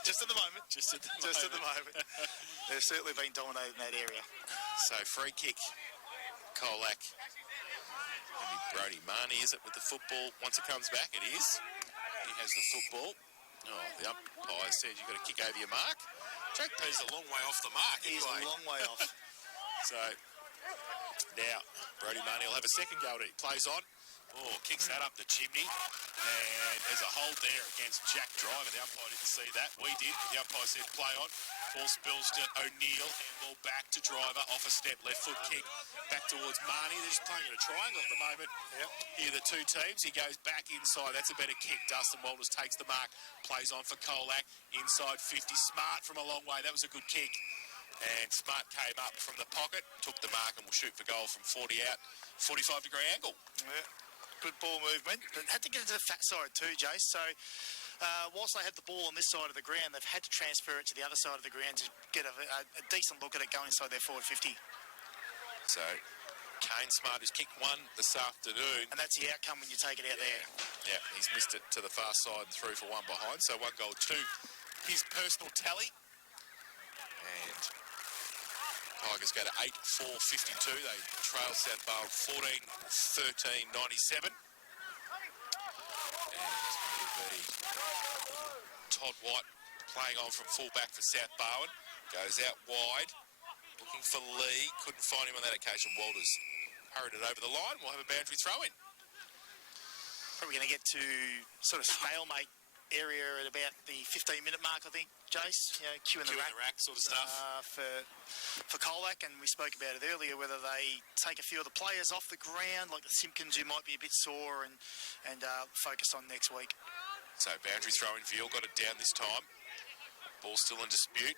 Just at the moment. Just at the moment. They've certainly been dominating that area. So free kick, Colac. Maybe Brody Marnie, is it, with the football? Once it comes back, it is. He has the football. Oh, the umpire said you've got to kick over your mark. Jack P's a long way off the mark. He's a long way off. So now Brody Marnie will have a second go at it. He plays on. Oh, kicks that up the chimney. And there's a hold there against Jack Driver. The umpire didn't see that. We did. The umpire said play on. Ball spills to O'Neill. Handball back to Driver. Off a step. Left foot kick. Back towards Marnie. They're just playing in a triangle at the moment. Yep. Here are the two teams. He goes back inside. That's a better kick. Dustin Walters takes the mark. Plays on for Colac. Inside 50. Smart from a long way. That was a good kick. And Smart came up from the pocket. Took the mark and will shoot for goal from 40 out. 45-degree angle. Yeah. Good ball movement, but had to get into the fat side too, Jace. So whilst they had the ball on this side of the ground, they've had to transfer it to the other side of the ground to get a decent look at it going inside their forward 50. So Kane Smart, who's kicked one this afternoon. And that's the outcome when you take it out there. Yeah, he's missed it to the far side and through for one behind. So 1 goal, 2. His personal tally. And Tigers go to 8-4-52. They trail South Barwon 14-13-97. And it'll be Todd White playing on from full-back for South Barwon. Goes out wide, looking for Lee. Couldn't find him on that occasion. Walters hurried it over the line. We'll have a boundary throw-in. Probably going to get to sort of stalemate area at about the 15-minute mark, I think, Jace. You know, queue in the rack sort of stuff. For Colac, and we spoke about it earlier, whether they take a few of the players off the ground, like the Simpkins, who might be a bit sore, and focus on next week. So boundary throw-in Veal got it down this time. Ball still in dispute.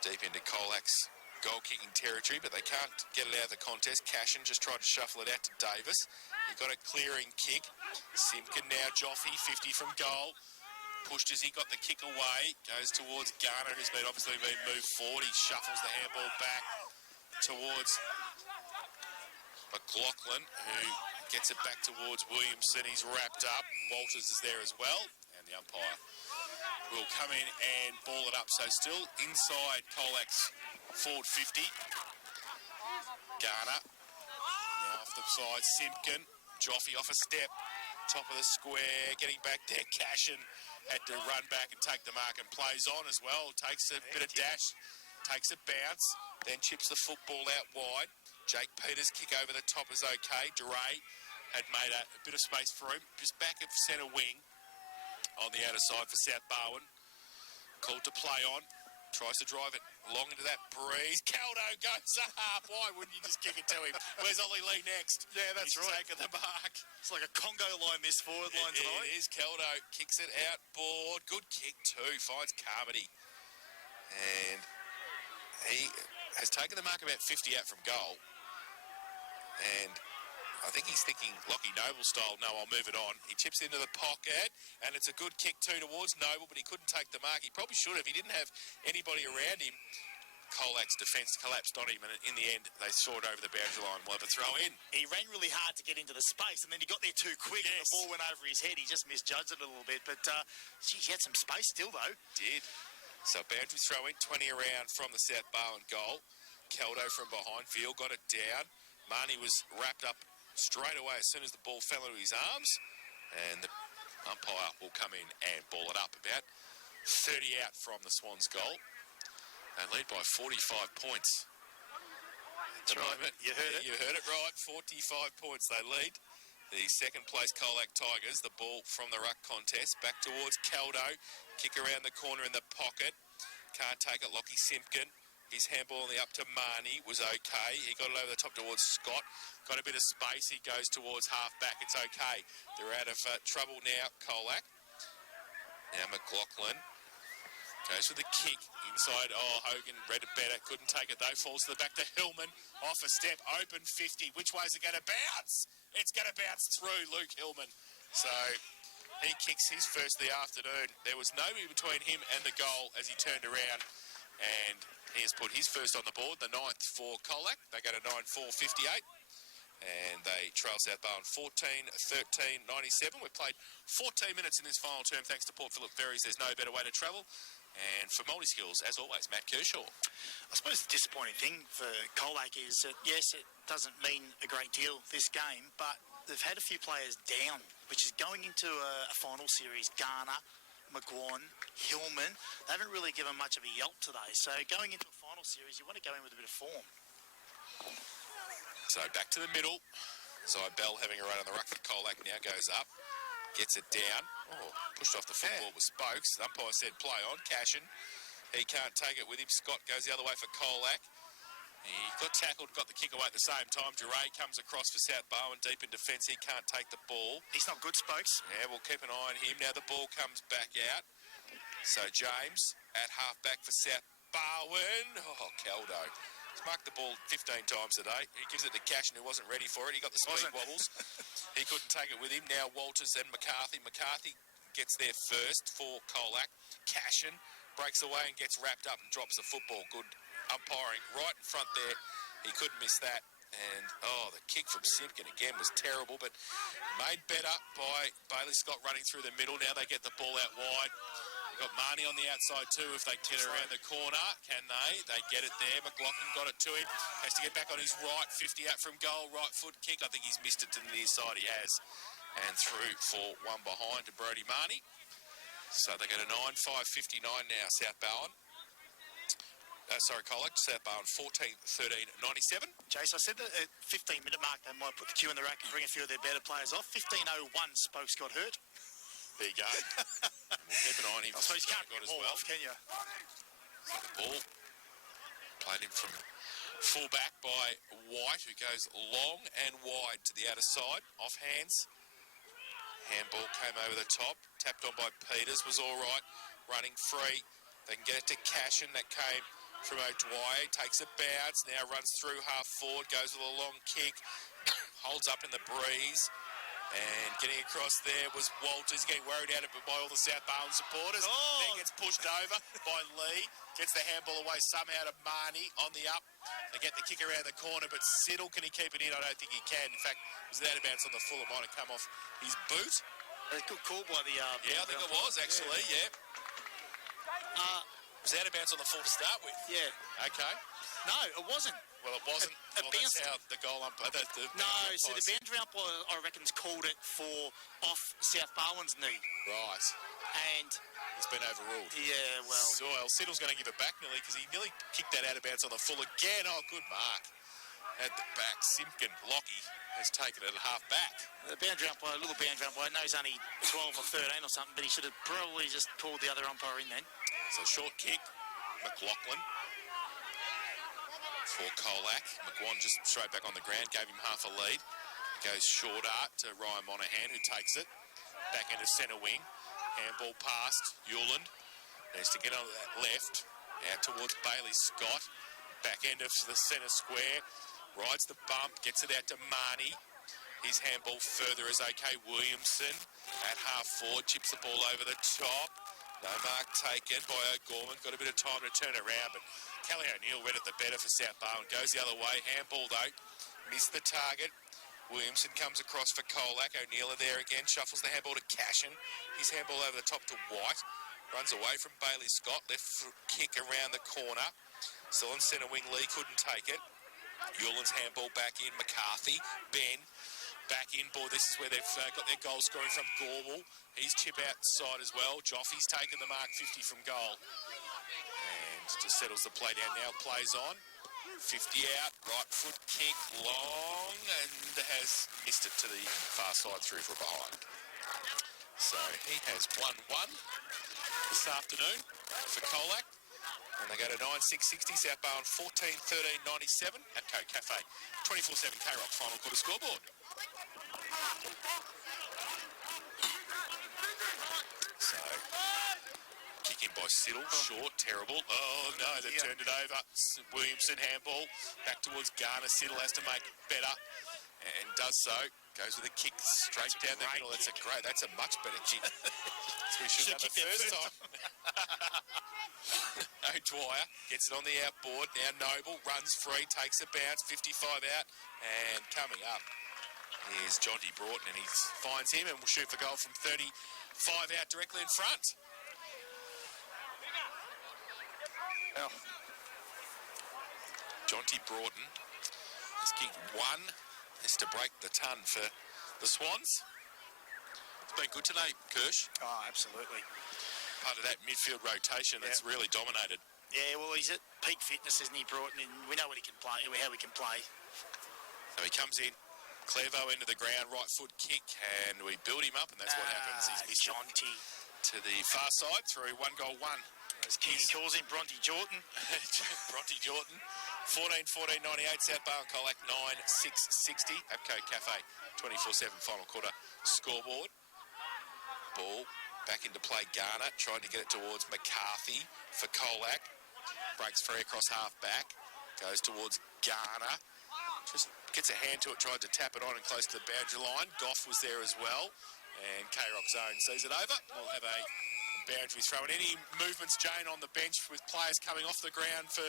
Deep into Colac's goal-kicking territory, but they can't get it out of the contest. Cashin just tried to shuffle it out to Davis. He got a clearing kick. Simpkin now, Joffy, 50 from goal. Pushed as he got the kick away. Goes towards Garner, who's obviously been moved forward. He shuffles the handball back towards McLaughlin, who gets it back towards Williamson. He's wrapped up. Walters is there as well. And the umpire will come in and ball it up. So still inside Colac's forward 50. Garner now off the side. Simpkin. Joffy off a step. Top of the square. Getting back there. Cashin had to run back and take the mark and plays on as well. Takes a bit of dash. Takes a bounce. Then chips the football out wide. Jake Peters' kick over the top is okay. DeRay had made a bit of space for him. Just back of centre wing on the outer side for South Barwon. Called to play on. Tries to drive it long into that breeze. Caldo goes up. Why wouldn't you just kick it to him? Where's Ollie Lee next? Yeah, that's He's right. taking the mark. It's like a Congo line, this forward line tonight. It is. Caldo kicks it out board. Good kick too. Finds Carmody. And he has taken the mark about 50 out from goal. And I think he's thinking Lockie Noble style. No, I'll move it on. He chips into the pocket, and it's a good kick too towards Noble, but he couldn't take the mark. He probably should have. He didn't have anybody around him. Colac's defence collapsed on him, and in the end, they saw it over the boundary line. We'll have a throw in. He ran really hard to get into the space, and then he got there too quick, and the ball went over his head. He just misjudged it a little bit, but he had some space still, though. Did. So boundary throw in, 20 around from the South Barwon goal. Caldo from behind. Veal got it down. Marnie was wrapped up straight away as soon as the ball fell into his arms, and the umpire will come in and ball it up. About 30 out from the Swans goal. They lead by 45 points at the moment. You heard it. You heard it right. 45 points they lead. The second place Colac Tigers. The ball from the ruck contest back towards Caldo. Kick around the corner in the pocket. Can't take it. Lockie Simpkin. His handball on the up to Marnie was okay. He got it over the top towards Scott. Got a bit of space. He goes towards half-back. It's okay. They're out of trouble now, Colac. Now McLaughlin goes for the kick inside. Oh, Hogan read it better. Couldn't take it, though. Falls to the back to Hillman. Off a step. Open 50. Which way is it going to bounce? It's going to bounce through Luke Hillman. So he kicks his first of the afternoon. There was nobody between him and the goal as he turned around. And he has put his first on the board, the 9th for Colac. They go to 9-4-58. And they trail South Barwon 14-13-97. We've played 14 minutes in this final term thanks to Port Phillip Ferries. There's no better way to travel. And for multi-skills, as always, Matt Kershaw. I suppose the disappointing thing for Colac is that, yes, it doesn't mean a great deal, this game, but they've had a few players down, which is going into a final series. Garner, McGuan, Hillman, they haven't really given much of a yelp today. So going into a final series, you want to go in with a bit of form. So back to the middle. Bell having a run on the ruck for Colac now goes up. Gets it down. Oh, pushed off the football with Spokes. The umpire said play on. Cashin. He can't take it with him. Scott goes the other way for Colac. He got tackled, got the kick away at the same time. DeRay comes across for South Barwon, deep in defence. He can't take the ball. He's not good, Spokes. Yeah, we'll keep an eye on him. Now the ball comes back out. So James at half-back for South Barwon. Oh, Caldo. He's marked the ball 15 times today. He gives it to Cashin, who wasn't ready for it. He got the speed wobbles. He couldn't take it with him. Now Walters and McCarthy. McCarthy gets there first for Colac. Cashin breaks away and gets wrapped up and drops the football. Good umpiring right in front there. He couldn't miss that. And, the kick from Simpkin again was terrible, but made better by Bailey Scott running through the middle. Now they get the ball out wide. They've got Marnie on the outside too if they get around the corner. Can they? They get it there. McLaughlin got it to him. Has to get back on his right. 50 out from goal. Right foot kick. I think he's missed it to the near side. He has. And through for one behind to Brody Marnie. So they go to 9-5-59 now, South Barwon. Colac, South Barwon 14-13-97. Jace, I said that at 15-minute mark they might put the queue in the rack and bring a few of their better players off. 15:01, Spokes got hurt. There you go. We'll keep an eye on him. I suppose you can't got get as well. off, can you? So the ball played him from full-back by White, who goes long and wide to the outer side, off hands. Handball came over the top, tapped on by Peters, was all right, running free. They can get it to Cashin, that came from O'Dwyer, takes a bounce, now runs through half forward, goes with a long kick, holds up in the breeze, and getting across there was Walters, getting worried out of it by all the South Barwon supporters. Then gets pushed over by Lee, gets the handball away somehow to Marnie on the up. They get the kick around the corner, but Siddle, can he keep it in? I don't think he can. In fact, it was out of bounds on the full. It might have come off his boot. A good call by the... yeah, I think it was, actually, yeah. It was out of bounds on the full to start with. Yeah. Okay. No, it wasn't. Well, it wasn't. That's how the goal umpire... So the boundary umpire, I reckon's called it for off South Barwon's knee. Right. And... it's been overruled. Yeah, well... So, Siddle's going to give it back nearly because he nearly kicked that out of bounds on the full again. Oh, good mark. At the back, Simpkin, Lockie, has taken it at half back. The boundary umpire, a little boundary umpire, I know he's only 12 or 13 or something, but he should have probably just pulled the other umpire in then. So short kick, McLaughlin for Colac. McGuan just straight back on the ground, gave him half a lead. Goes short art to Ryan Monahan, who takes it. Back into centre wing. Handball past Yuland. Needs to get on that left. Out towards Bailey Scott. Back end of the centre square. Rides the bump, gets it out to Marnie. His handball further is OK Williamson. At half forward, chips the ball over the top. No mark taken by O'Gorman. Got a bit of time to turn around, but Kelly O'Neill read it the better for South Barwon. Goes the other way. Handball, though. Missed the target. Williamson comes across for Colac. O'Neill there again. Shuffles the handball to Cashin. His handball over the top to White. Runs away from Bailey Scott. Left foot kick around the corner. Still on centre wing. Lee couldn't take it. Yulin's handball back in. McCarthy. Ben. Back in. Boy, this is where they've got their goal scoring from Gorbel. He's chip outside as well. Joffy's taken the mark 50 from goal. And just settles the play down now. Plays on. 50 out. Right foot kick. Long. And has missed it to the far side through for behind. So he has 1-1 this afternoon for Colac. And they go to 9-6-60, South Barwon 14-13-97 at Coke Cafe. 24/7 K-Rock final quarter scoreboard. So, kick in by Siddle, short, terrible. Oh no, they turned it over. Williamson handball, back towards Garner. Siddle has to make it better and does so. Goes with a kick straight down the middle. That's a much better kick. So we should have the first time. O'Dwyer gets it on the outboard. Now Noble runs free, takes a bounce, 55 out, and coming up is Jonty Broughton, and he finds him and will shoot for goal from 35 out directly in front. Well, Jonty Broughton has kicked one. Is to break the ton for the Swans. It's been good today, Kirsch. Oh, absolutely. Part of that midfield rotation that's really dominated. Yeah, well, he's at peak fitness, isn't he, Broughton? And we know what he can play, how he can play. So he comes in, Clevo into the ground, right foot kick, and we build him up, and that's what happens. He's missed Jonty to the far side through 1-1. He calls him Bronte Jordan. Bronte Jordan. 14-14-98, South Barwon Colac 9-6-60. Apco Cafe 24/7 final quarter scoreboard. Ball back into play. Garner trying to get it towards McCarthy for Colac. Breaks free across half back. Goes towards Garner. Just gets a hand to it, tried to tap it on and close to the boundary line. Goff was there as well. And K-Rock Zone sees it over. We'll have a boundary throw. And any movements, Jane, on the bench with players coming off the ground for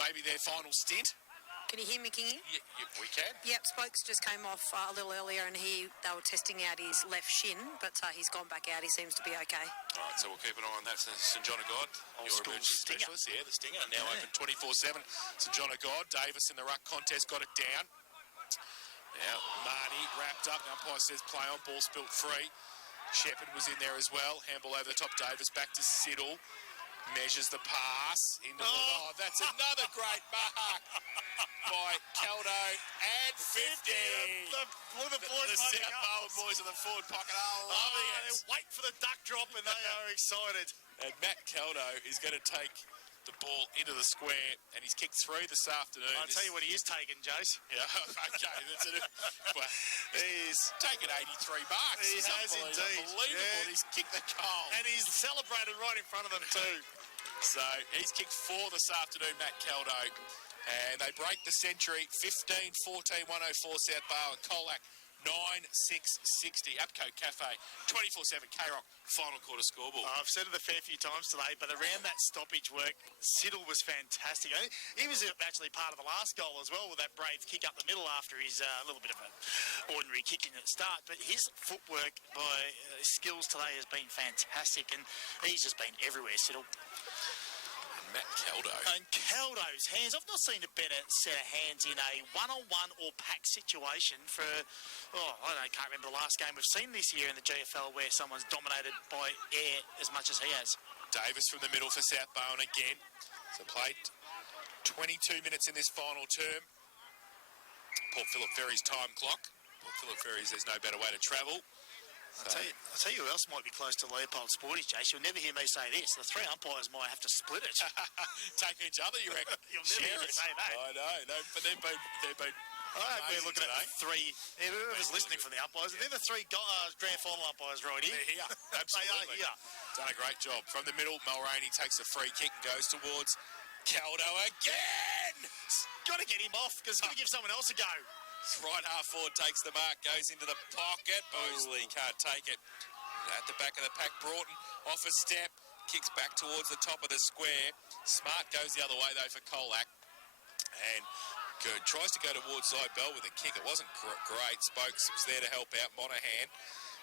maybe their final stint? Can you hear me, Kingy? Yeah, we can. Yep, Spokes just came off a little earlier and they were testing out his left shin, but he's gone back out. He seems to be okay. All right, so we'll keep an eye on that. St John of God, your emergency specialist. Yeah, the Stinger. Now open 24/7. St John of God. Davis in the ruck contest got it down. Now, Marnie wrapped up. The umpire says play on. Ball spilt free. Shepherd was in there as well. Handball over the top. Davis back to Siddle. Measures the pass into that's another great mark by Caldo and 50. The South Barwon boys in the forward pocket are loving it. They're waiting for the duck drop and they are excited. And Matt Caldo is going to take the ball into the square, and he's kicked through this afternoon. I'll tell you what he is taking, Jace. Yeah, okay. Well, he's taken 83 marks. He has indeed. Unbelievable. Yeah. He's kicked the goal. And he's celebrated right in front of them too. So he's kicked 4 this afternoon, Matt Caldo. And they break the century, 15-14, 104 South Barwon. Colac, 9-6-60. Apco Cafe, 24/7 K-Rock, final quarter scoreboard. I've said it a fair few times today, but around that stoppage work, Siddle was fantastic. He was actually part of the last goal as well with that brave kick up the middle after his little bit of an ordinary kicking at the start. But his footwork by skills today has been fantastic, and he's just been everywhere, Siddle. Matt Caldo. And Caldo's hands, I've not seen a better set of hands in a one-on-one or pack situation for, can't remember the last game we've seen this year in the GFL where someone's dominated by air as much as he has. Davis from the middle for South Barwon again. So played 22 minutes in this final term. Port Phillip Ferry's time clock. Port Phillip Ferry's, there's no better way to travel. I'll tell you who else might be close to Leopold Sporties, Jace. You'll never hear me say this. The 3 umpires might have to split it. Take each other, you reckon? You'll never hear me say that. I know. No, but they've been we're looking at the 3. Whoever's listening from the umpires, and then the 3 grand final umpires right here. They're here. Absolutely. They are here. Done a great job. From the middle, Mulroney takes a free kick and goes towards Caldo again. Got to get him off because he's going to give someone else a go. Right half forward takes the mark, goes into the pocket. Bosley can't take it. At the back of the pack, Broughton off a step, kicks back towards the top of the square. Smart goes the other way though for Colac, and tries to go towards Zybell with a kick. It wasn't great. Spokes was there to help out Monahan.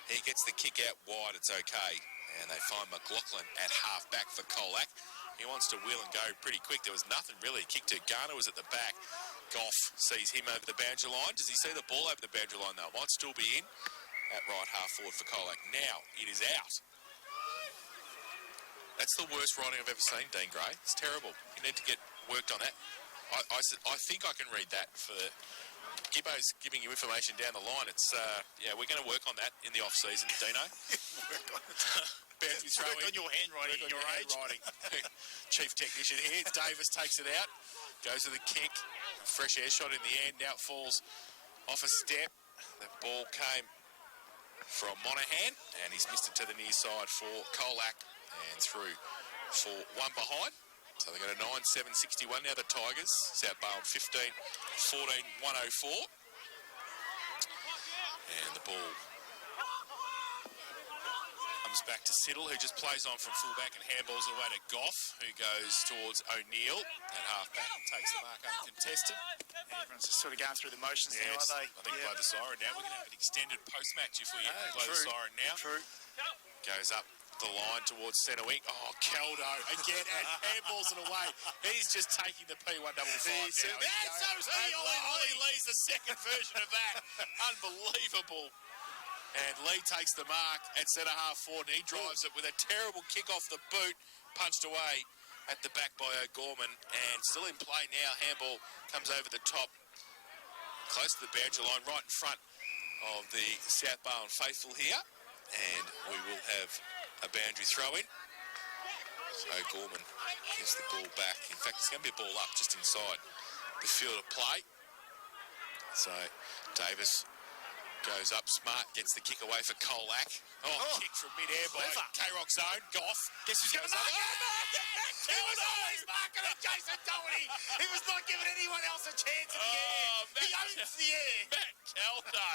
He gets the kick out wide. It's okay, and they find McLaughlin at half back for Colac. He wants to wheel and go pretty quick. There was nothing really to kick to. Garner was at the back. Goff sees him over the boundary line. Does he see the ball over the boundary line though? Might still be in at right half forward for Colac. Now it is out. That's the worst writing I've ever seen, Dean Gray. It's terrible. You need to get worked on that. I think I can read that for Gibbo's giving you information down the line. It's we're going to work on that in the off season, Dino. Boundary throwing. Work on your handwriting at your age. Chief technician here. Davis takes it out. Goes to the kick. Fresh air shot in the end. Now it falls off a step. The ball came from Monahan, and he's missed it to the near side for Colac, and through for one behind. So they've got a 9-7-61 now, the Tigers. South Barwon 15-14, 104. And the ball comes back to Siddle, who just plays on from fullback and handballs it away to Goff, who goes towards O'Neill at half-back and takes the mark uncontested. Everyone's just sort of going through the motions now, aren't they? I think blow the siren now. We're going to have an extended post-match if we blow the siren now. True. Goes up the line towards centre wing. Oh, Caldo again and handballs it away. He's just taking the P155 now. Ollie Lee's the second version of that. Unbelievable. And Lee takes the mark at centre half forward, and he drives it with a terrible kick off the boot, punched away at the back by O'Gorman, and still in play now. Handball comes over the top, close to the boundary line, right in front of the South Barwon faithful here, and we will have a boundary throw in. O'Gorman gives the ball back. In fact, it's going to be a ball up just inside the field of play. So Davis goes up, Smart gets the kick away for Colac. Kick from mid-air by K-Rock's own. Goff. Guess who's going to mark it? He was always marking it, Jason Doherty. He was not giving anyone else a chance in the air. He owns the air. Matt Caldo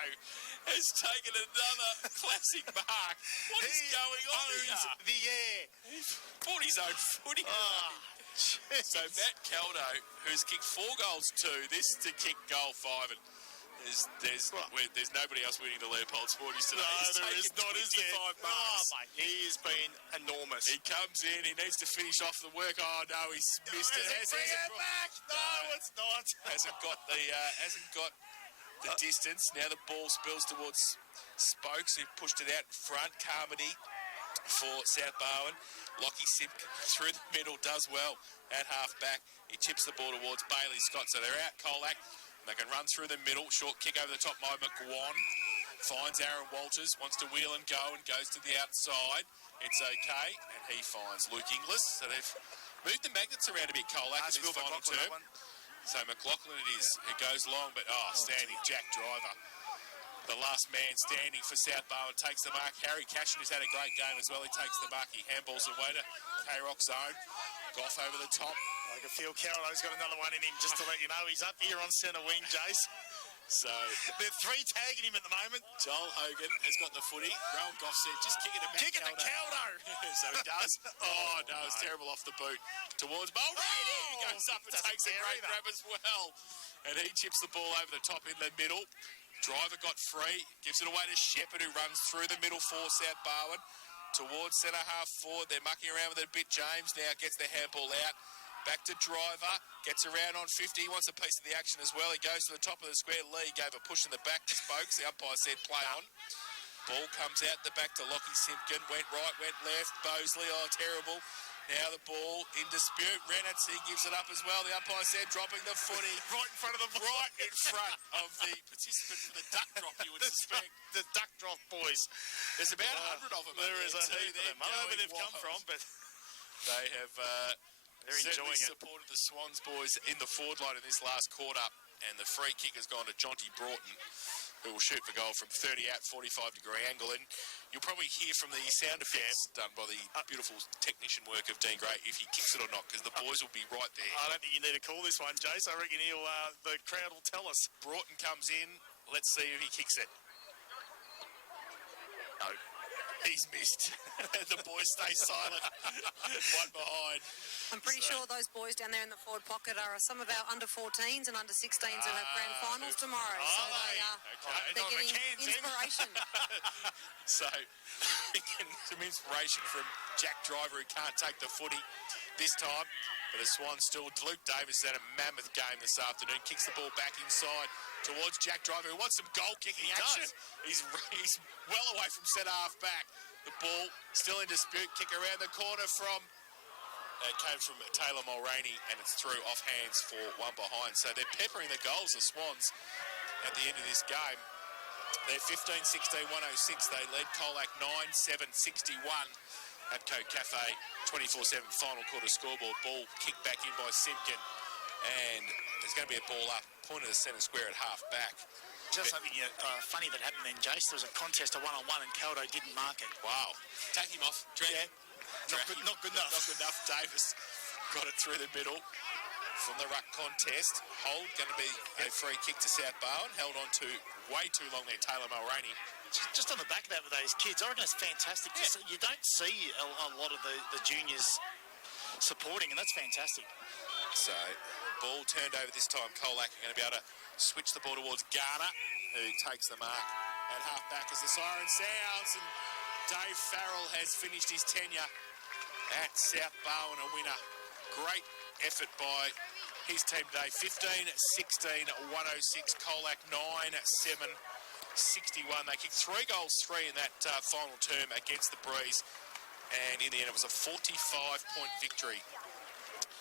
has taken another classic mark. What is going on here? The air. He's bought his own footy. So Matt Caldo, who's kicked 4 goals, 2, this to kick goal 5, and there's nobody else winning the Leopold Sporties today. No, there is not, is there? 25 marks. Oh, mate, he has been enormous. He comes in, he needs to finish off the work. Oh no, he's missed it. Bring it back! No, it's not. Hasn't got the distance. Now the ball spills towards Spokes, who pushed it out in front. Carmody for South Barwon. Lockie Simpkin through the middle does well at half back. He chips the ball towards Bailey Scott, so they're out Colac. They can run through the middle. Short kick over the top by McGuan. Finds Aaron Walters, wants to wheel and go, and goes to the outside. It's okay, and he finds Luke Inglis. So they've moved the magnets around a bit, Colac, in this final term. So McLaughlin it is, who goes long, but standing Jack Driver. The last man standing for South Barwon takes the mark. Harry Cashin, who's had a great game as well, he takes the mark. He handballs away to K-Rock zone. Goff over the top. I can feel Carol's got another one in him, just to let you know. He's up here on centre wing, Jace. So they're 3 tagging him at the moment. Joel Hogan has got the footy. Rowan Goff said, just kick it to Matt Caldo. So he does. Oh, no, it's terrible off the boot. Towards Mulroney. He goes up and takes a great grab as well. And he chips the ball over the top in the middle. Driver got free. Gives it away to Shepherd, who runs through the middle for South Barwon. Towards centre half forward. They're mucking around with it a bit. James now gets the handball out. Back to Driver, gets around on 50, he wants a piece of the action as well. He goes to the top of the square. Lee gave a push in the back to Spokes. The umpire said play on. Ball comes out the back to Lockie Simpkin. Went right, went left. Bosley, terrible. Now the ball in dispute. Reynolds, he gives it up as well. The umpire said dropping the footy. Right in front of the right in front of the participant for the duck drop, you would suspect. The duck drop boys. There's about 100 of them. There is a heap of them. I don't know where they've come from, but they have... they're enjoying it. Supported the Swans boys in the forward line in this last quarter, and the free kick has gone to Jonty Broughton, who will shoot for goal from 30 out, 45-degree angle, and you'll probably hear from the sound effects done by the beautiful technician work of Dean Gray if he kicks it or not, because the boys will be right there. I don't think you need to call this one, Jace. I reckon the crowd will tell us. Broughton comes in. Let's see if he kicks it. No. He's missed. The boys stay silent. One behind. I'm pretty sure those boys down there in the forward pocket are some of our under-14s and under-16s who have grand finals tomorrow. So they're getting inspiration. So, some inspiration from Jack Driver, who can't take the footy this time. But the Swans still... Luke Davis had a mammoth game this afternoon. Kicks the ball back inside towards Jack Driver, who wants some goal-kicking action. He's well away from centre half back. The ball still in dispute. Kick around the corner from... It came from Taylor Mulroney, and it's through off hands for one behind. So they're peppering the goals, the Swans, at the end of this game. They're 15-16, 106. They led Colac 9-7-61. Abco Cafe 24/7 final quarter scoreboard. Ball kicked back in by Simpkin, and there's going to be a ball up, point of the centre square at half back. Just something funny that happened then, Jace. There was a contest, a one-on-one, and Caldo didn't mark it. Wow. Take him off. Yeah. Not good enough. Not good enough. Davis got it through the middle from the ruck contest. Hold going to be a free kick to South Barwon. Held on to way too long there, Taylor Mulroney. Just on the back of that with those kids, I reckon it's fantastic. Yeah. You don't see a lot of the juniors supporting, and that's fantastic. So, ball turned over this time. Colac are going to be able to switch the ball towards Garner, who takes the mark at half back as the siren sounds, and Dave Farrell has finished his tenure at South Barwon, a winner. Great effort by his team today. 15-16, 106. Colac 9-7. 61. They kicked 3 goals, 3 in that final term against the Breeze, and in the end it was a 45-point victory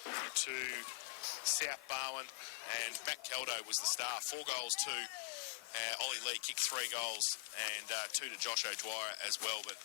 to South Barwon, and Matt Caldo was the star. 4 goals to Ollie Lee, kicked 3 goals, and 2 to Josh O'Dwyer as well, but